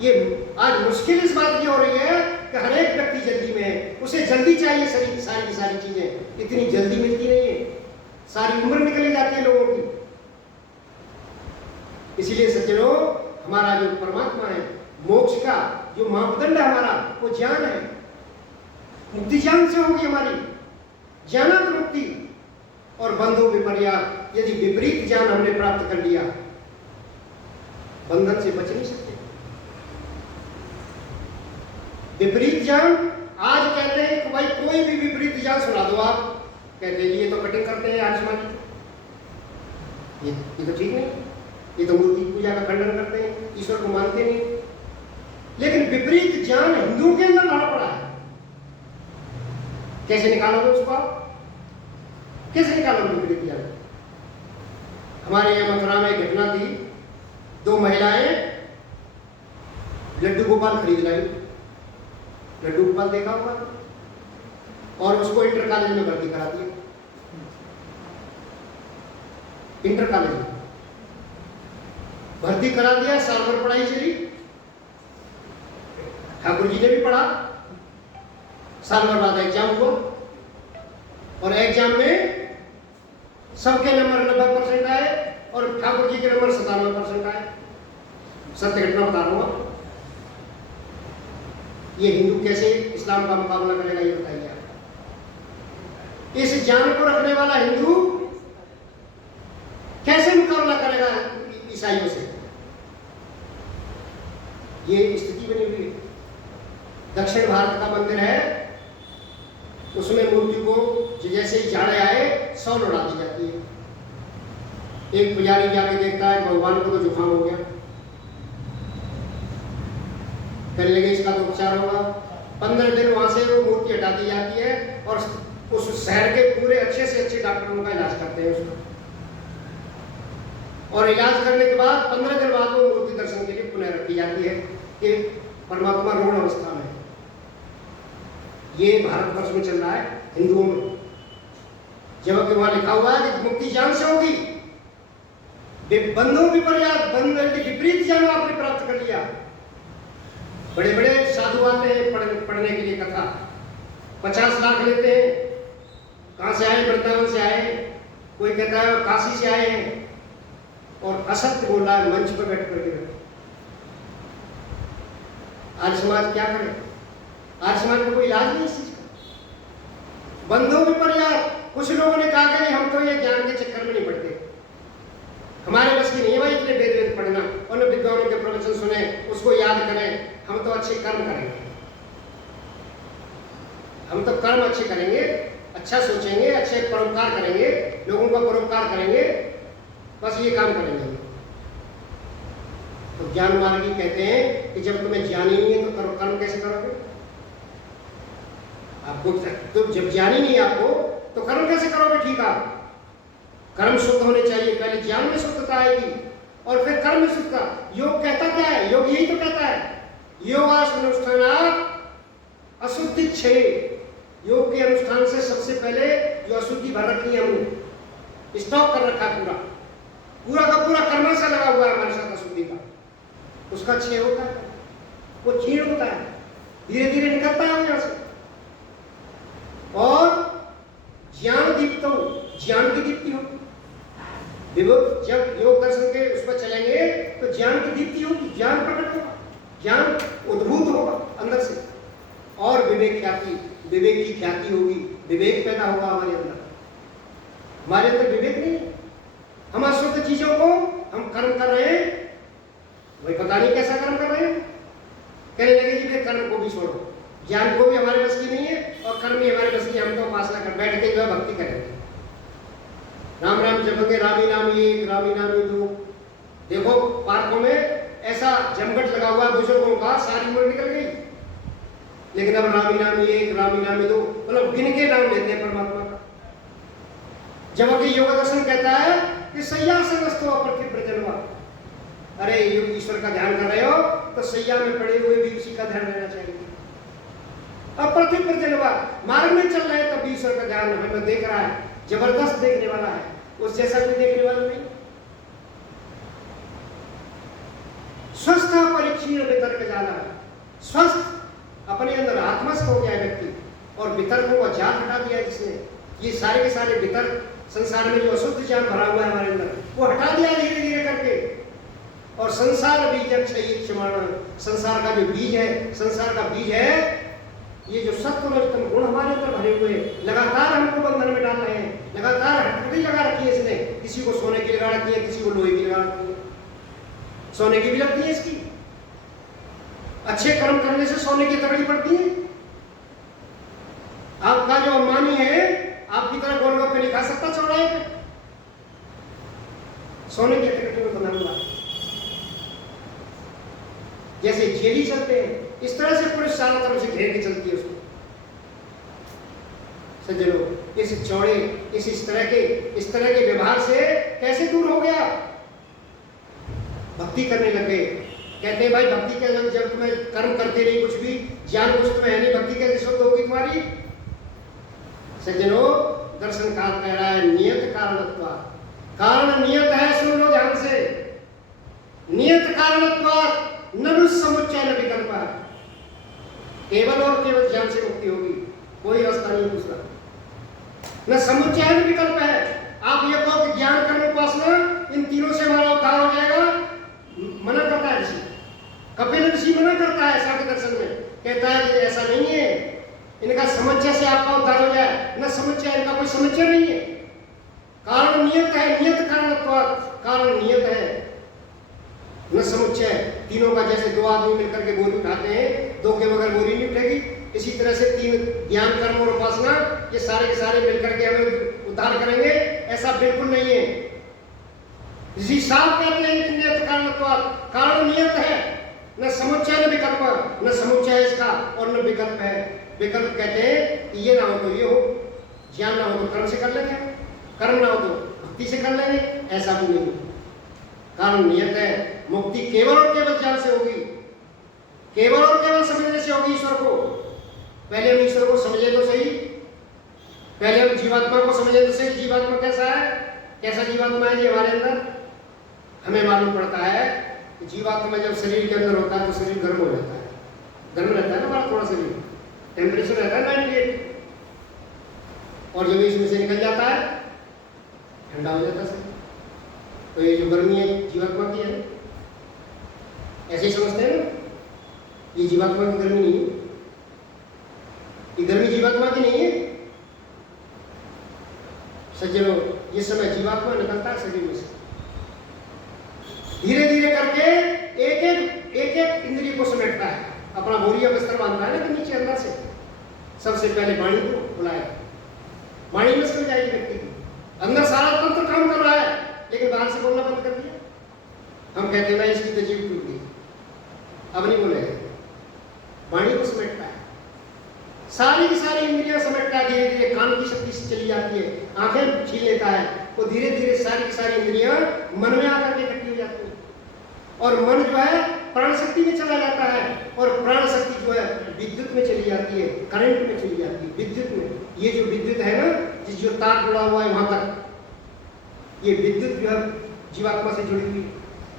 ये आज मुश्किल इस बात की हो रही है कि हर एक व्यक्ति जल्दी में है, उसे जल्दी चाहिए, सारी की सारी चीजें इतनी जल्दी मिलती नहीं है, सारी उम्र निकल जाती है लोगों की। इसीलिए सज्जनों, हमारा जो परमात्मा है, मोक्ष का जो मापदंड है हमारा, वो ज्ञान है। मुक्ति ज्ञान से होगी हमारी, ज्ञानात मुक्ति। और बंधु विपर्यास, यदि विपरीत ज्ञान हमने प्राप्त कर लिया, बंधन से बच नहीं सकते। विपरीत ज्ञान, आज कहते हैं कि भाई कोई भी विपरीत ज्ञान सुना दो आप, कहते हैं ये तो कटिंग करते हैं आज समाज, ये तो ठीक नहीं, ये तो मूर्ति पूजा का खंडन करते हैं, ईश्वर को मानते नहीं। लेकिन विपरीत ज्ञान हिंदुओं के अंदर भरा पड़ा है। कैसे निकालोगे उसको? कैसे निकालोगे विपरीत ज्ञान? हमारे यहाँ मथुरा में एक घटना थी, दो महिलाएं लड्डू गोपाल खरीद लाई, लड्डू गोपाल देखा हुआ, और उसको इंटर कॉलेज में भर्ती करा दिया। इंटर कॉलेज में भर्ती करा दिया, साल भर पढ़ाई चली, ठाकुर जी ने भी पढ़ा, साल भर बाद एग्जाम हुआ, और एग्जाम में सबके नंबर 90% आए और ठाकुर जी के नंबर 97% आए। सत्य घटना बता रहा हूं। ये हिंदू कैसे इस्लाम का मुकाबला करेगा, ये बताइए आप। इस ज्ञान को रखने वाला हिंदू कैसे मुकाबला करेगा ईसाइयों से? ये स्थिति बनी हुई है। दक्षिण भारत का मंदिर है, उसमें मूर्ति को जैसे ही जाड़े आए 100 लौटा दी जाती है। एक पुजारी जाके देखता है भगवान को तो जुकाम हो गया, कहने लगे इसका तो उपचार होगा। 15 दिन वहां से वो मूर्ति हटा दी जाती है और उस शहर के पूरे अच्छे से अच्छे डॉक्टरों का इलाज करते हैं उसका, और इलाज करने के बाद 15 दिन बाद वो मूर्ति दर्शन के लिए पुनः रखी जाती है कि परमात्मा रूढ़ अवस्था में। ये भारतवर्ष में चल रहा है हिंदुओं में, जबकि वहां लिखा हुआ है कि मुक्ति ज्ञान से होगी। बंधु विपर्यास, विपरीत ज्ञान आपने प्राप्त कर लिया। बड़े बड़े साधु आते हैं पढ़ने के लिए कथा, 50 लाख लेते हैं। कहां से आए? वृंदावन से आए, कोई कहता है काशी से आए हैं, और असत्य बोल रहा है मंच पर बैठ करके। आज समाज क्या करे? आज समाज में कोई इलाज नहीं इस चीज का। बंधु विपर्यास, कुछ लोगों ने कहा कि हम तो ये ज्ञान के चक्कर में नहीं पड़ते, हमारे बस की नहीं है भाई इतने वेद वेद पढ़ना, उन विद्वानों के प्रवचन सुने, उसको याद करें, हम तो अच्छे कर्म करेंगे, हम तो कर्म अच्छे करेंगे, अच्छा सोचेंगे, अच्छे परोपकार करेंगे, लोगों का परोपकार करेंगे, बस ये काम करेंगे। तो ज्ञान मार्गी कहते हैं कि जब तुम्हें ज्ञान ही नहीं है तो कर्म कैसे करोगे? आपको तो जब ज्ञान ही नहीं है आपको तो कर्म कैसे करोगे? ठीक है, कर्म शुद्ध होने चाहिए, पहले ज्ञान में शुद्धता आएगी और फिर कर्म में शुद्धता। योग कहता क्या है? योग यही तो कहता है, योगानुष्ठानात् अशुद्धि क्षय। योग के अनुष्ठान से सबसे पहले जो अशुद्धि भर रखी है हमने, स्टॉक कर रखा पूरा, पूरा का पूरा कर्माशय लगा हुआ है हमारे साथ अशुद्धि का, उसका क्षय होता है, वो क्षीण होता है, धीरे धीरे निकलता है यहाँ से। और ज्ञान दीप्त, ज्ञान की दीप्ति होगी। विवेक जब योग दर्शन के उस पर चलेंगे तो ज्ञान की दीप्ति होगी, ज्ञान प्रकट होगा, ज्ञान उद्भूत होगा अंदर से, और विवेक ख्याति, विवेक की ख्याति होगी, विवेक पैदा होगा हमारे अंदर। हमारे अंदर विवेक नहीं है, हम अशुद्ध चीजों को हम कर्म कर रहे हैं, वही पता नहीं कैसा कर्म कर रहे हैं, कहने लगे कि फिर कर्म को भी छोड़ो, ज्ञान को भी हमारे बस की नहीं है और कर्म भी हमारे बस की, हम तो उपासना कर बैठ के जो है भक्ति करेंगे, राम राम जपोगे, रामी नाम एक, रामी नाम दो। देखो पार्कों में ऐसा जमघट लगा हुआ बुजुर्गों का, सारी उम्र निकल गई, लेकिन अब रामी नाम एक, रामी नाम दो, मतलब गिन के नाम लेते हैं परमात्मा का। जबकि योग दर्शन कहता है कि सैया समस्तो अप्रति प्रजन्मा, अरे ईश्वर का ध्यान कर रहे हो तो सैया में पड़े हुए भी उसी का ध्यान रहना चाहिए। अप्रति प्रजन्मा, मार्ग में चल रहे हैं तब भी ईश्वर का ध्यान हमें देख रहा है, जबरदस्त देखने वाला है, उस जैसा कोई देखने वाला नहीं। स्वस्थ परीक्षीण वितर्क जाना, स्वस्थ अपने अंदर आत्मस्थ हो गया व्यक्ति और वितर्कों का जाल हटा दिया जिसने, ये सारे के सारे वितर्क संसार में जो अशुद्ध जाल भरा हुआ है हमारे अंदर, वो हटा दिया धीरे धीरे करके। और संसार बीज क्षमाण, संसार का जो बीज है, संसार का बीज है ये जो सत्वरजतम गुण हमारे अंदर भरे हुए लगातार हमको बंधन में डाल रहे हैं, लगातार हटकड़ी लगा रखी है इसने, किसी को सोने की लगा रखी है, किसी को लोहे की लगा रखी है, सोने की भी लगती है इसकी, अच्छे कर्म करने से सोने की तगड़ी पड़ती है। आपका जो अम्बानी है आपकी तरह गोलगप्पे नहीं खा सकता चौराहे पे, सोने की तगड़ी में बना हुआ। जैसे जेली चलते हैं इस तरह से पुलिस चारों तरफ से घेर के चलती है उसको। सज्जनों, इस चौड़े इस तरह के व्यवहार से कैसे दूर हो गया? भक्ति करने लगे, कहते हैं भाई भक्ति के जब तुम्हें कर्म करते नहीं, कुछ भी ज्ञान कुछ तुम्हें है नहीं, भक्ति कैसे शुद्ध होगी तुम्हारी? सज्जनों, दर्शन काल कह रहा है नियत कारणत्वा, कारण नियत है, सुन लो ध्यान से, नियत कारणत्वा ननु समुच्चय न विकल्प, केवल और केवल ज्ञान से मुक्ति होगी, कोई रास्ता नहीं दूसरा, न समुच्चय न विकल्प है। आप ये कहो कि ज्ञान कर्म उपासना इन तीनों से हमारा उद्धार हो जाएगा, मना करता है ऋषि, कपिल ऋषि मना करता है सांख्य दर्शन में, कहता है कि ऐसा नहीं है, इनका समुच्चय से आपका उद्धार हो जाए, न समुच्चय, इनका कोई समुच्चय नहीं है, कारण नियत है, नियत कारण नियत है, न समुच्चय। तीनों का जैसे दो आदमी मिलकर के बोरी उठाते हैं, दो के बगैर बोरी नहीं उठेगी, इसी तरह से तीन ज्ञान कर्म और उपासना ये सारे के सारे मिलकर के हमें उद्धार करेंगे, ऐसा बिल्कुल नहीं है। ऋषि साफ कहते हैं कि नियत कारणत्वात्, कारण नियत है, न समुच्चय न विकल्प, न समुच्चय इसका और न विकल्प है। विकल्प कहते हैं कि ये ना हो तो ये हो, ज्ञान ना हो तो कर्म से कर लेंगे, कर्म ना हो तो भक्ति से कर लेंगे, ऐसा भी नहीं है। कारण नियत है, मुक्ति केवल और केवल ज्ञान से होगी, केवल और केवल समझने से होगी ईश्वर को। पहले हम ईश्वर को समझे तो सही, पहले हम जीवात्मा को समझे तो सही, जीवात्मा कैसा है, कैसा जीवात्मा है जी हमारे अंदर। हमें मालूम पड़ता है कि जीवात्मा जब शरीर के अंदर होता है तो शरीर गर्म हो जाता है, गर्म रहता है ना हमारा थोड़ा शरीर, टेम्परेचर रहता है 98, और जब इसमें से निकल जाता है ठंडा हो जाता है। तो ये जो गर्मी है जीवात्मा की है, ऐसे ही समझते हैं ना, ये जीवात्मा की गर्मी नहीं है, ये गर्मी जीवात्मा की नहीं है। सज्जनों, ये समय जीवात्मा निकलता है शरीर में से, धीरे धीरे करके एक एक इंद्रिय को समेटता है, अपना बोरिया बिस्तर बांधता है ना कि नीचे अंदर से। सबसे पहले वाणी को बुलाया, वाणी में समझ जाएगी व्यक्ति की, अंदर सारा तंत्र काम कर रहा है लेकिन बाहर से बोलना बंद कर दिया। हम कहते हैं ना इसकी तो जीव टूट गई, अब नहीं बोलेगा, वाणी को समेटता है, सारी की सारी इंद्रियां समेटता है, धीरे धीरे कान की शक्ति से चली जाती है, आंखें छीन लेता है, तो धीरे धीरे सारी की सारी इंद्रियां मन में आकर के इकट्ठी हो जाती है, और मन जो है प्राण शक्ति में चला जाता है, और प्राण शक्ति जो है विद्युत में चली जाती है, करंट में चली जाती है, विद्युत में। ये जो विद्युत है ना, जिस जो तार जुड़ा हुआ है वहां तक, ये विद्युत जो है जीवात्मा से जुड़ी हुई,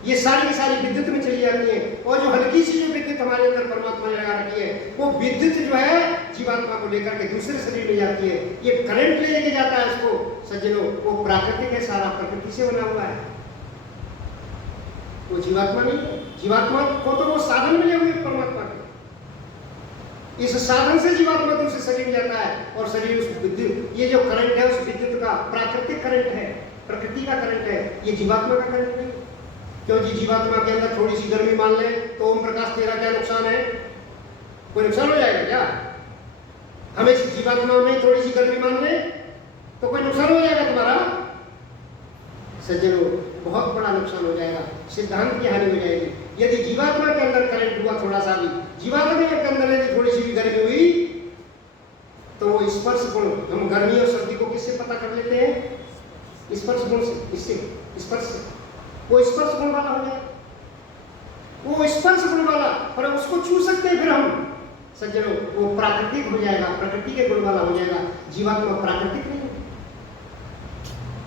ये सारी की सारी विद्युत में चली जाती है। और जो हल्की सी जो विद्युत हमारे अंदर परमात्मा ने लगा रखी है, वो विद्युत जो है जीवात्मा को लेकर के दूसरे शरीर में जाती है। ये करंट लेके जाता है उसको सज्जनों, वो प्राकृतिक है, सारा प्रकृति से बना हुआ है, वो जीवात्मा नहीं है। जीवात्मा को तो वो साधन मिले हुए परमात्मा के, इस साधन से जीवात्मा दूसरे शरीर में जाता है। और शरीर उस विद्युत, ये जो करंट है उस विद्युत का प्राकृतिक करंट है, प्रकृति का करंट है, ये जीवात्मा का करंट नहीं। क्यों जी, जीवात्मा के अंदर थोड़ी सी गर्मी मान ले तो ओम प्रकाश तेरा क्या नुकसान है? कोई नुकसान हो जाएगा क्या? हमें जीवात्मा में थोड़ी सी गर्मी मान ले तो कोई नुकसान हो जाएगा तुम्हारा? सज्जनों, बहुत बड़ा नुकसान हो जाएगा, सिद्धांत की हानि हो जाएगी। यदि जीवात्मा के अंदर करंट हुआ थोड़ा सा भी, जीवात्मा के अंदर यदि थोड़ी सी भी गर्मी हुई तो वो स्पर्श गुण, हम गर्मी और सर्दी को किससे पता कर लेते हैं? स्पर्श गुण से। इससे स्पर्श से वो स्पर्श गुण वाला हो जाए, वो स्पर्श गुण वाला, पर उसको छू सकते हैं फिर हम सज्जनों, वो प्राकृतिक हो जाएगा, प्रकृति के गुण वाला हो जाएगा। जीवात्मा प्राकृतिक नहीं है,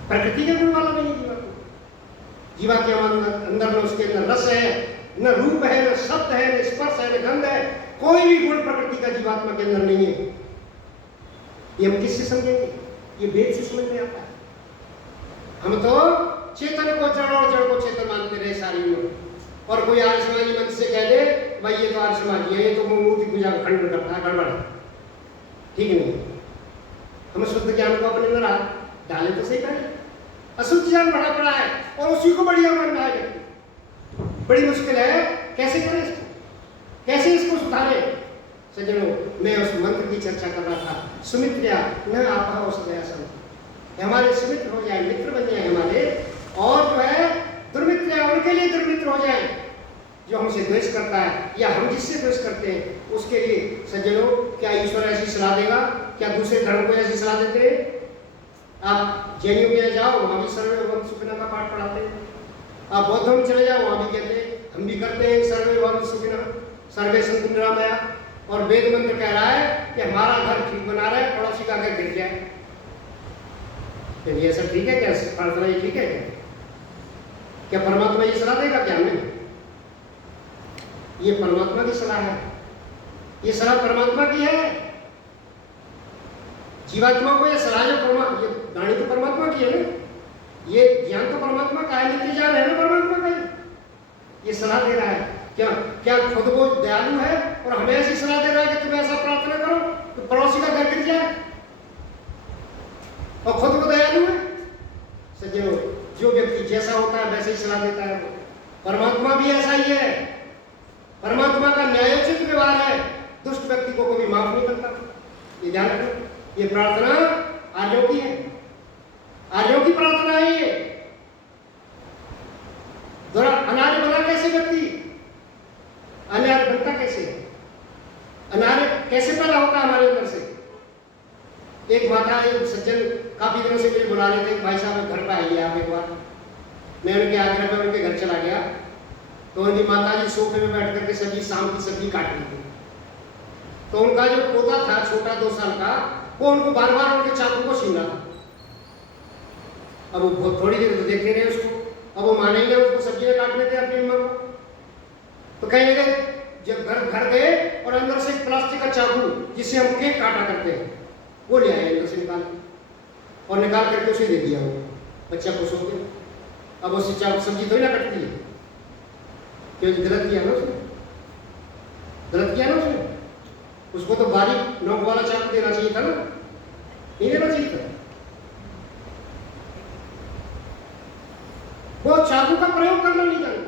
प्रकृति के गुण वाला नहीं है जीवात्मा। जीवा के अंदर में उसके अंदर रस है, न रूप है, न शब्द है, न स्पर्श है, न गंध है, कोई भी गुण प्रकृति का जीवात्मा के अंदर नहीं है। ये हम किससे समझेंगे? ये वेद से समझ में आता है। हम तो चेतन को जड़ और जड़ को चेतन मानते रहे सारी उम्र, और कोई आर्य समाजी मन से कह दे भाई ये तो आर्य समाजी है, ये तो मूर्ति पूजा खंड करता है, गड़बड़ है, ठीक नहीं। हम शुद्ध ज्ञान को अपने अंदर डाले तो सही करें, अशुद्ध ज्ञान बड़ा पड़ा है और उसी को बढ़िया मानना है व्यक्ति, बड़ी मुश्किल है। कैसे करें इसको, कैसे इसको सुधारे? सज्जनों, मैं उस मंत्र की चर्चा कर रहा था, सुमित्रा न आपा औषधया सम, हमारे सुमित्र हो जाए, मित्र बन जाए हमारे, और जो है दुर्मित्र उनके लिए दुर्मित्र हो जाए, जो हमसे द्वेष करता है या हम जिससे द्वेष करते हैं उसके लिए। सज्जनों, क्या ईश्वर ऐसी सलाह देगा? क्या दूसरे धर्म को ऐसी सलाह देते हैं? आप जैनियों में जाओ, वहां भी सर्वे भवन्तु सुखिनः का पाठ पढ़ाते हैं। आप बौद्ध में चले जाओ, वहां भी कहते हैं, हम भी करते हैं सर्वे भवन्तु सुखिनः, सर्वे सन्तु निरामया। और वेद मंत्र कह रहा है कि हमारा घर ठीक बना रहा है, पड़ोसी का घर गिर जाए। तो ये सब ठीक है क्या? प्रार्थना ये ठीक है क्या? क्या परमात्मा ये सलाह देगा क्या हमें? ये परमात्मा की सलाह है, ये सलाह परमात्मा की है। जीवात्मा को ये सलाह, जो ये गाड़ी तो परमात्मा की है ना, ये ज्ञान तो परमात्मा का है, नित्य ज्ञान है ना परमात्मा का। ये सलाह दे रहा है क्या? क्या खुद वो दयालु है और हमें ऐसी सलाह दे रहा है कि तुम ऐसा प्रार्थना करो तो पड़ोसी का घर गिर जाए, और खुद वो दयालु है? सज्जनों, जो व्यक्ति जैसा होता है वैसे ही सलाह देता है। परमात्मा भी ऐसा ही है, परमात्मा का न्यायोचित व्यवहार है, दुष्ट व्यक्ति को कभी माफ नहीं करता। ये ध्यान रखो, ये प्रार्थना आर्यों की है, आर्यों की प्रार्थना है ये। अनार्य बना कैसे व्यक्ति? अनार्य बनता कैसे? अनार्य कैसे पैदा होता है हमारे अंदर से? एक माता, एक सज्जन काफी दिनों से मुझे बुला रहे थे, भाई साहब घर पे आइए आप एक बार। मैं उनके आग्रह पर उनके घर चला गया, तो उनकी माता जी सोफे में बैठ करके सब्जी, शाम की सब्जी काट रही थी। तो उनका जो पोता था छोटा 2 साल का, वो उनको बार बार उनके चाकू को छीन रहा था। अब वो थोड़ी देर देखते रहे उसको, अब वो माने ही ना, उसको सब्जियां काटने थे अपनी अम्मा को। तो कहीं लगे, जब घर गए और अंदर से एक प्लास्टिक का चाकू जिससे हम केक काटा करते हैं वो ले आए, अंदर से निकाल, और निकाल करके उसे दे दिया। वो बच्चा खुश हो गया। अब उससे चाकू सब्जी थोड़ी ना कटती है, क्यों? गलत किया ना उसने, गलत किया ना उसने। उसको तो बारीक नोक वाला चाकू देना चाहिए था ना, नहीं देना चाहिए था। वो चाकू का प्रयोग करना नहीं जानता।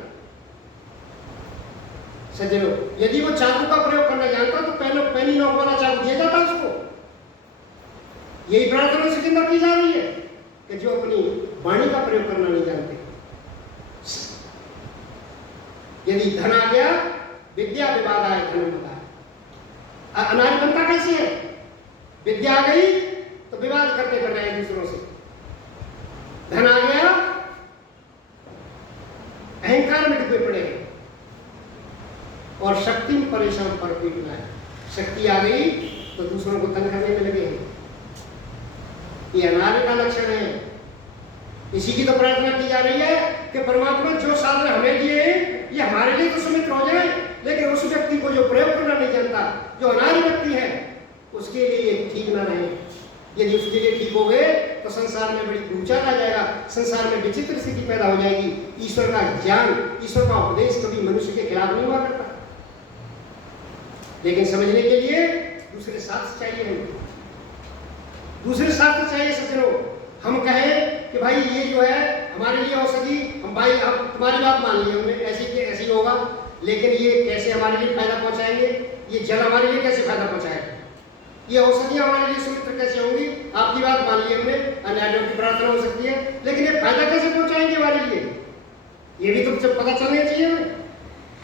सज्जनों, यदि वो चाकू का प्रयोग करना जानता तो पहले पैनी नोक वाला चाकू दिया जाता उसको। यही प्रार्थना से चिंता की जा रही है कि जो अपनी वाणी का प्रयोग करना नहीं जानते। यदि धन आ गया, विद्या विवाद आए, धन बता। अनार्य बनता कैसे है? विद्या आ गई तो विवाद करते कर रहे हैं दूसरों से, धन आ गया अहंकार में डूबे पड़े हैं, और शक्ति में परेशान पर पीटना है। शक्ति आ गई तो दूसरों को तंग करने में लगे हैं। ये अनार्य का लक्षण है। इसी की तो प्रार्थना की जा रही है कि परमात्मा जो साधन हमें दिए हैं ये हमारे लिए तो सुमित्र हो जाए, लेकिन उस व्यक्ति को जो प्रयोग करना नहीं जानता, जो अनार्य व्यक्ति है, उसके लिए ठीक ना रहे। यदि उसके लिए ठीक हो गए तो संसार में बड़ी भूचाल आ जाएगा, संसार में विचित्र स्थिति पैदा हो जाएगी। ईश्वर का ज्ञान, ईश्वर का उपदेश कभी मनुष्य के खिलाफ नहीं हुआ करता, लेकिन समझने के लिए दूसरे शास्त्र चाहिए, हमें दूसरे शास्त्र चाहिए। सज्जनों, हम कहें कि भाई ये जो है हमारे लिए औषधि, हम भाई हम तुम्हारी बात मान ली हमने, ऐसी होगा, लेकिन ये कैसे हमारे लिए फायदा पहुंचाएंगे? ये जल हमारे लिए कैसे फायदा पहुंचाएगा? ये औषधियां हमारे लिए सुमित्र कैसे होंगी? आपकी बात मान ली हमने, अन्यायों की प्रार्थना हो सकती है, लेकिन ये फायदा कैसे पहुंचाएंगे हमारे लिए? ये भी तो पता चलना चाहिए हमें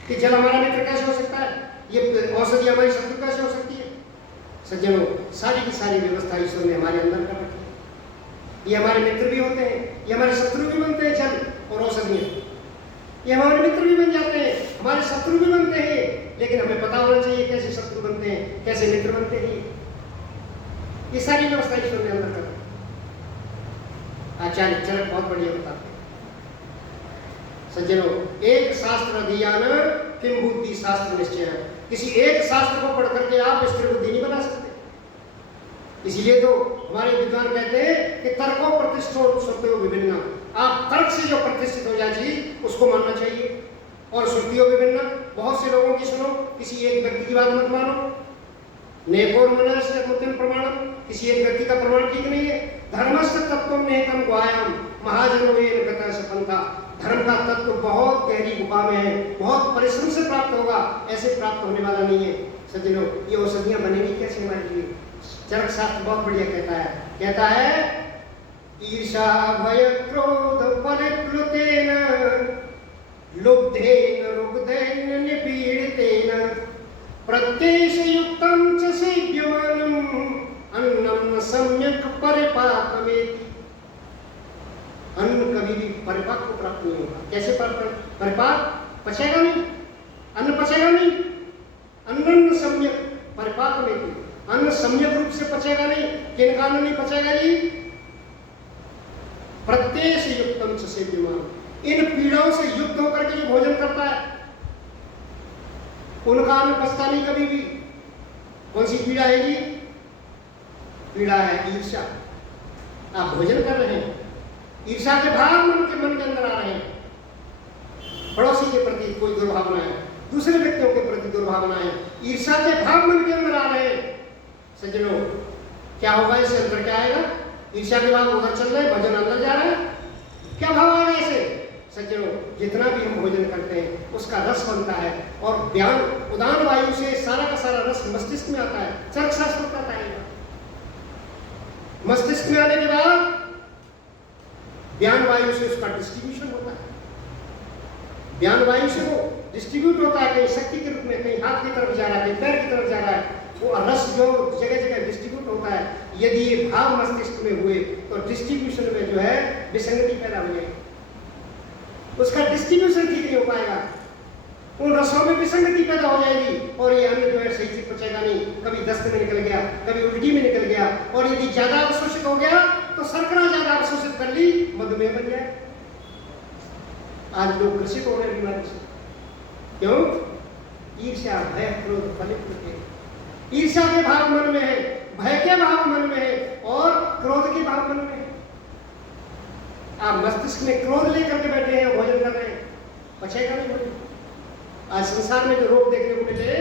कि जल हमारा मित्र कैसे हो सकता है, ये औषधि हमारी शत्रु कैसे हो सकती है। सज्जनों, सारी की सारी व्यवस्था ईश्वर ने हमारे अंदर कर रखी है। ये हमारे मित्र भी होते हैं, ये हमारे शत्रु भी बनते हैं। जल और औषधियां ये हमारे मित्र भी बन जाते हैं, हमारे शत्रु भी बनते हैं, लेकिन हमें पता होना चाहिए कैसे शत्रु बनते हैं, कैसे मित्र बनते हैं। ये सारी व्यवस्था ईश्वर ने अंदर कर रखी। आचार्य चरक बहुत बढ़िया बताते हैं। सज्जनों, एक शास्त्र अध्ययन किम बुद्धि शास्त्र निश्चय। किसी एक शास्त्र को पढ़ करके आप स्थिर बुद्धि नहीं बना सकते। इसीलिए तो हमारे विद्वान कहते हैं कि तर्को प्रतिष्ठो श्रुतियो विभिन्न। आप तर्क से जो प्रतिष्ठित हो जाए उसको मानना चाहिए, और श्रुतियो विभिन्न, बहुत से लोगों की सुनो, किसी एक व्यक्ति की बात मत मानो। नेकोर मनस्य मुत्तम प्रमाणम, किसी एक व्यक्ति का प्रमाण ठीक नहीं है। धर्मस्य तत्वम नेतम गुहायाम महाजनो येन गतः सपंथा। धर्म का तत्व बहुत गहरी गुफा में है, बहुत परिश्रम से प्राप्त होगा, ऐसे प्राप्त होने वाला नहीं है। सज्जनों, ये औषधियां बनेगी कैसे हमारे लिए? चरक शास्त्र बहुत बढ़िया कहता है ईर्षा भय क्रोध परिप्लुतेन लुब्धेन रुग्धेन निपीडितेन प्रत्येषयुक्तं च सेव्यमानं अन्नं सम्यक् परिपाकमेति। अन्न कभी भी परिपाक को प्राप्त नहीं होगा। कैसे परिपाक? पचेगा नहीं, अन्न पचेगा नहीं। अन्न सम्यक परिपाकमेति, अन्न सम्यक रूप से पचेगा नहीं। किन का अन्न नहीं पचेगा जी? प्रत्येषयुक्तं च सेव्यमानं, इन पीड़ाओं से युक्त होकर के जो भोजन करता है उनका अन्न पचता नहीं कभी भी। कौन सी पीड़ा है जी? पीड़ा है ईर्ष्या। आप भोजन कर रहे हैं, ईर्ष्या के भाव मन के अंदर आ रहे हैं। पड़ोसी के प्रति कोई दुर्भावना है, दूसरे व्यक्तियों के प्रति दुर्भावना है, ईर्ष्या के भाव मन के अंदर आ रहे हैं। सज्जनों, क्या होगा? इससे अंदर क्या आएगा? ईर्ष्या के भाव उधर चल रहे, भोजन अंदर जा रहा है, क्या भाव आएगा इसे? सज्जनों, जितना भी हम भोजन करते हैं उसका रस बनता है, और ज्ञान उदान वायु से सारा का सारा रस मस्तिष्क में आता है। चरक शास्त्र बताता है मस्तिष्क में आने के बाद ज्ञान वायु से उसका डिस्ट्रीब्यूशन होता है। ज्ञान वायु से वो डिस्ट्रीब्यूट होता है, कहीं शक्ति के रूप में, कहीं हाथ की तरफ जा रहा है, कहीं पैर की तरफ जा रहा है। वो रस जो जगह जगह डिस्ट्रीब्यूट होता है, यदि ये भाव मस्तिष्क में हुए तो डिस्ट्रीब्यूशन में जो है विसंगति पैदा हो जाएगी, उसका डिस्ट्रीब्यूशन ठीक नहीं हो पाएगा, उन रसों में विसंगति पैदा हो जाएगी, और ये अन्न जो है सही से पचेगा नहीं। कभी दस्त में निकल गया, कभी उल्टी में निकल गया, और यदि ज्यादा अवशोषित हो गया तो शर्करा ज्यादा अवशोषित कर ली, मधुमेह बन जाए। आज लोग ग्रसित हो रहे हैं बीमारी से। क्यों? ईर्ष्या भय क्रोध फलित। ईर्ष्या के भाव मन में है, भय के भाव मन में है, और क्रोध के भाव मन में है। आप मस्तिष्क में क्रोध लेकर के बैठे हैं, भोजन कर रहे हैं, पचेगा नहीं भोजन। आज संसार में जो रोग देखने को मिले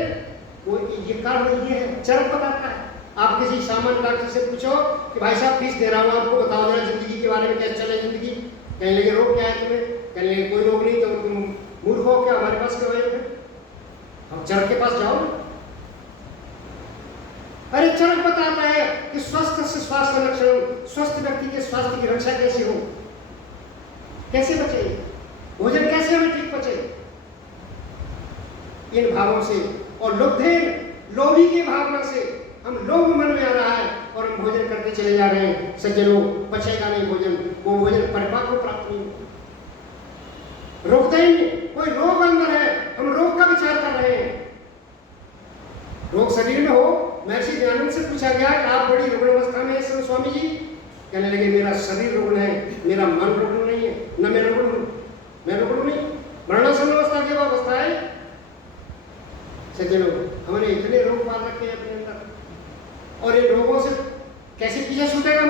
वो ये कारण ये है। चरक बताता है। आप किसी सामान्य डॉक्टर से पूछो कि भाई साहब फीस दे रहा हूँ आपको, बताओ जरा जिंदगी के बारे में, कैसे चले जिंदगी। कहने लगे रोग क्या है तुम्हें? कहने लगे कोई रोग नहीं। तो तुम मूर्ख हो क्या? हमारे पास क्यों आए? हम चरक के पास जाओ। अरे चरक बताता है कि स्वस्थ से स्वास्थ्य लक्षण, स्वस्थ व्यक्ति के स्वास्थ्य की रक्षा कैसे हो, कैसे बचे, भोजन कैसे हमें ठीक पचे, इन भावों से। और लुब्धेन, लोभी की भावना से हम लोभ मन में आ रहा है और हम भोजन करते चले जा रहे हैं। सज्जनों, पचेगा नहीं भोजन, वो भोजन परिपाक को प्राप्त नहीं होगा। रोकते ही नहीं, कोई रोग अंदर है, हम रोग का विचार कर रहे हैं। रोग शरीर में हो। महर्षि दयानंद से पूछा गया कि आप बड़ी रुग्ण अवस्था में हैं स्वामी जी। कहने लगे मेरा शरीर रुग्ण है, मेरा मन रुग्ण न मैं रुकड़ू नहीं, मरणासन अवस्था की अवस्था है। सज्जनों, हमने इतने रोग मार रखे हैं अपने अंदर, और इन रोगों से कैसे पीछे छूटेगा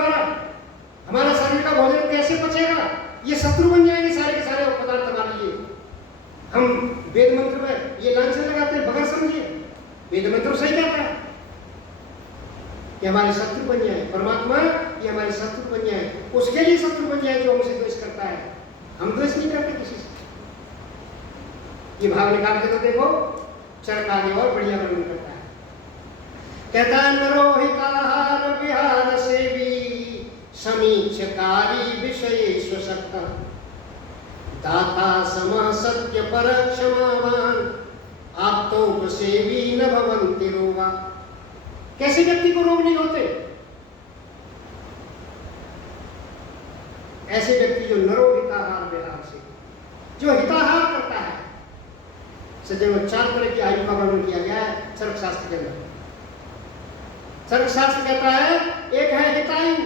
हमारा शरीर का भोजन कैसे पचेगा? ये शत्रु बन जाएंगे सारे के सारे पदार्थ हमारे लिए। हम वेद मंत्र में ये लांछन लगाते हैं, बगैर समझिए वेद मंत्र सही कहता है कि हमारे शत्रु बन जाए परमात्मा, ये हमारे शत्रु बन जाए, उसके लिए शत्रु बन जाए जो हमसे द्वेष करता है। हम द्वेष नहीं करते किसी से। ये भाव निकाल के तो देखो, चरक आगे और बढ़िया वर्णन करता है। कहता है नरोहिताहार विहार सेवी समीक्षकारी विषय स्वशक्त दाता सम सत्य पर क्षमावान आप्तोपसेवी न भवन्ति रोगा। कैसे व्यक्ति को रोग नहीं होते? ऐसे व्यक्ति जो नरो हिताहार विहार से, जो हिताहार करता है। सज्जनों, 4 तरह की आयु का वर्णन किया गया है चरक शास्त्र के अंदर। चरक शास्त्र कहता है एक है हितायु,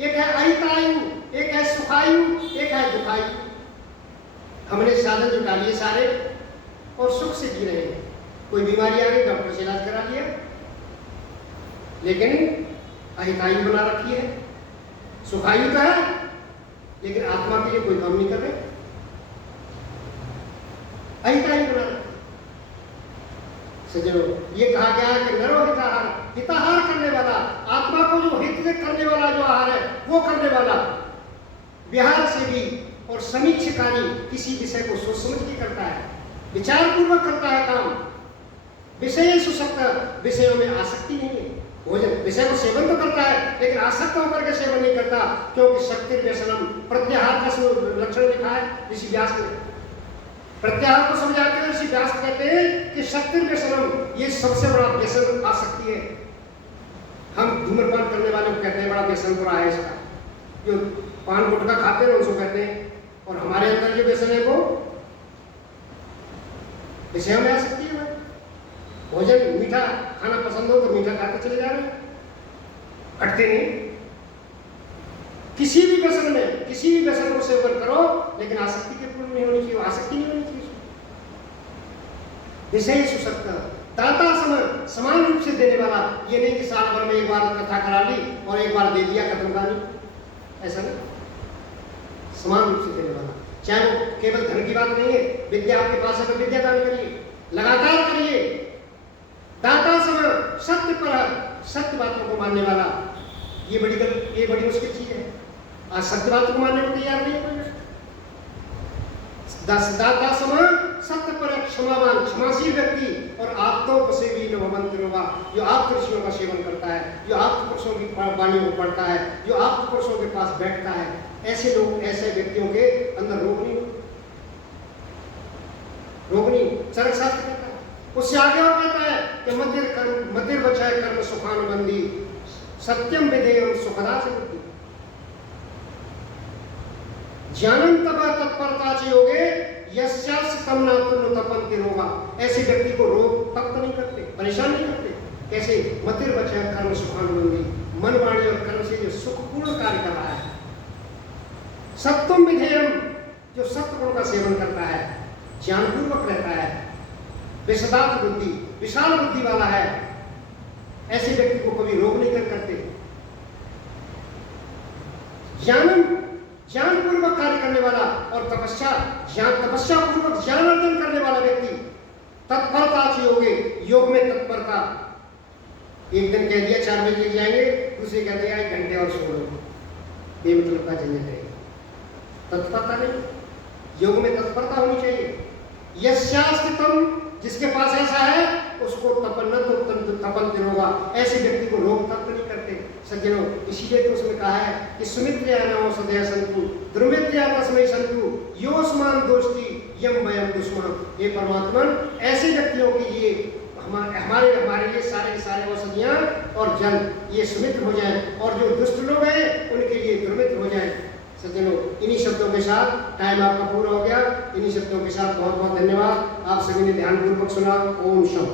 एक है अहितायु, एक है सुखायु, एक है दुखायु। हमने साधन जुटा लिए सारे और सुख से जी रहे हैं। कोई बीमारी आ गई, डॉक्टर से इलाज करा लिया, लेकिन अहितायु बना रखी है। सुखायु तो है, लेकिन आत्मा के लिए कोई काम नहीं कर रहे, अहितायु बना रखी। सज्जनों, ये कहा गया है कि नरो हिताहार, हिताहार करने वाला, आत्मा को जो हित करने वाला जो आहार है वो करने वाला, विहार से भी और समीक्षकारी, किसी विषय को सोच समझ के करता है, विचार पूर्वक करता है काम। विषय सुसक्त, विषयों में आसक्ति नहीं है। भोजन विषय को सेवन तो करता है, लेकिन आसक्त होकर के सेवन नहीं करता, क्योंकि शक्ति व्यसनम, प्रत्याहार का लक्षण लिखा है ऋषि व्यास ने। प्रत्याहार को समझाते हैं ऋषि व्यास कहते हैं कि शक्ति व्यसनम, ये सबसे बड़ा व्यसन आसक्ति है। हम धूम्रपान करने वाले को कहते हैं बड़ा व्यसन बुरा है इसका, जो पान गुटखा खाते हैं उसको कहते हैं। और हमारे अंदर जो व्यसन है वो विषयों में आसक्ति है। भोजन मीठा खाना पसंद हो तो मीठा खाते चले जा रहे हैं, हटते नहीं। किसी भी व्यसन में, किसी भी व्यसन को सेवन करो, लेकिन आसक्ति के पूर्ण नहीं होनी चाहिए, आसक्ति नहीं होनी चाहिए। विषय सुसक्त, दाता समय समान रूप से देने वाला, ये नहीं कि साल भर में एक बार कथा करा ली और एक बार दे दिया खत्म कहानी, ऐसा नहीं। समान रूप से देने वाला, चाहे वो केवल धन की बात नहीं है, विद्या आपके पास है तो विद्या दान करिए, लगातार करिए। दाता समय सत्य पर, सत्य बातों को मानने वाला, ये बड़ी मुश्किल चीज है। आज सत्य बातों को मानने को तैयार नहीं है। दाता समय सत्य पर क्षमावान, क्षमाशील व्यक्ति, और आप्तोपसेवी न भवन्ति रोगा, जो आप्त ऋषियों का सेवन करता है, जो आप्त पुरुषों की वाणियों को पढ़ता है, जो आप्त पुरुषों के पास बैठता है, ऐसे लोग, ऐसे व्यक्तियों के अंदर रोग नहीं। चरक शास्त्र कहता है। उससे आगे और कहता है कि मतिर बचाए कर्म सुखानुबंधी सत्यम विधेयम सुखदा से बुद्धि ज्ञानम तब तत्परता च योगे यस्यास्य तम न तुल्य तपन्ति रोगा। ऐसे व्यक्ति को रोग तप्त नहीं करते, परेशान नहीं करते। कैसे? मतिर बचाए कर्म सुखानुबंधी, मन वाणी और कर्म से जो सुखपूर्ण कार्य कर रहा है। सत्यम विधेयम, जो सत्य गुण का सेवन करता है, ज्ञानपूर्वक रहता है, विशदार्थ बुद्धि, विशाल बुद्धि वाला है, ऐसे व्यक्ति को कभी रोग नहीं करते। ज्ञान पूर्वक कार्य करने वाला और तपस्या पूर्वक ज्ञान अर्जन करने वाला व्यक्ति, तत्परता से योगे, योग में तत्परता। एक दिन कह दिया 4 बजे जाएंगे, दूसरे कहते हैं 1 घंटे और सो लो, बेमतलब का झंझट है। तत्परता नहीं, योग में तत्परता होनी चाहिए। यस्यास्तितम, जिसके पास ऐसा है उसको तपन्ति रोगा, ऐसे व्यक्ति को रोग तप्त नहीं करते। सज्जनों, इसीलिए तो उसमें कहा है कि सुमित्र्या नमो सदय संतु द्रुमित्र्या तस्मै संतु योस्मान दोस्ती यम वयम दुश्मन। ये परमात्मा ऐसे व्यक्तियों के लिए हमारे लिए सारे औषधियां और जल ये सुमित्र हो जाए, और जो दुष्ट लोग हैं उनके लिए दुर्मित्र हो जाए। सज्जनों, इन्हीं शब्दों के साथ टाइम आपका पूरा हो गया। इन्हीं शब्दों के साथ बहुत बहुत धन्यवाद। आप सभी ने ध्यानपूर्वक सुना। ओम शम।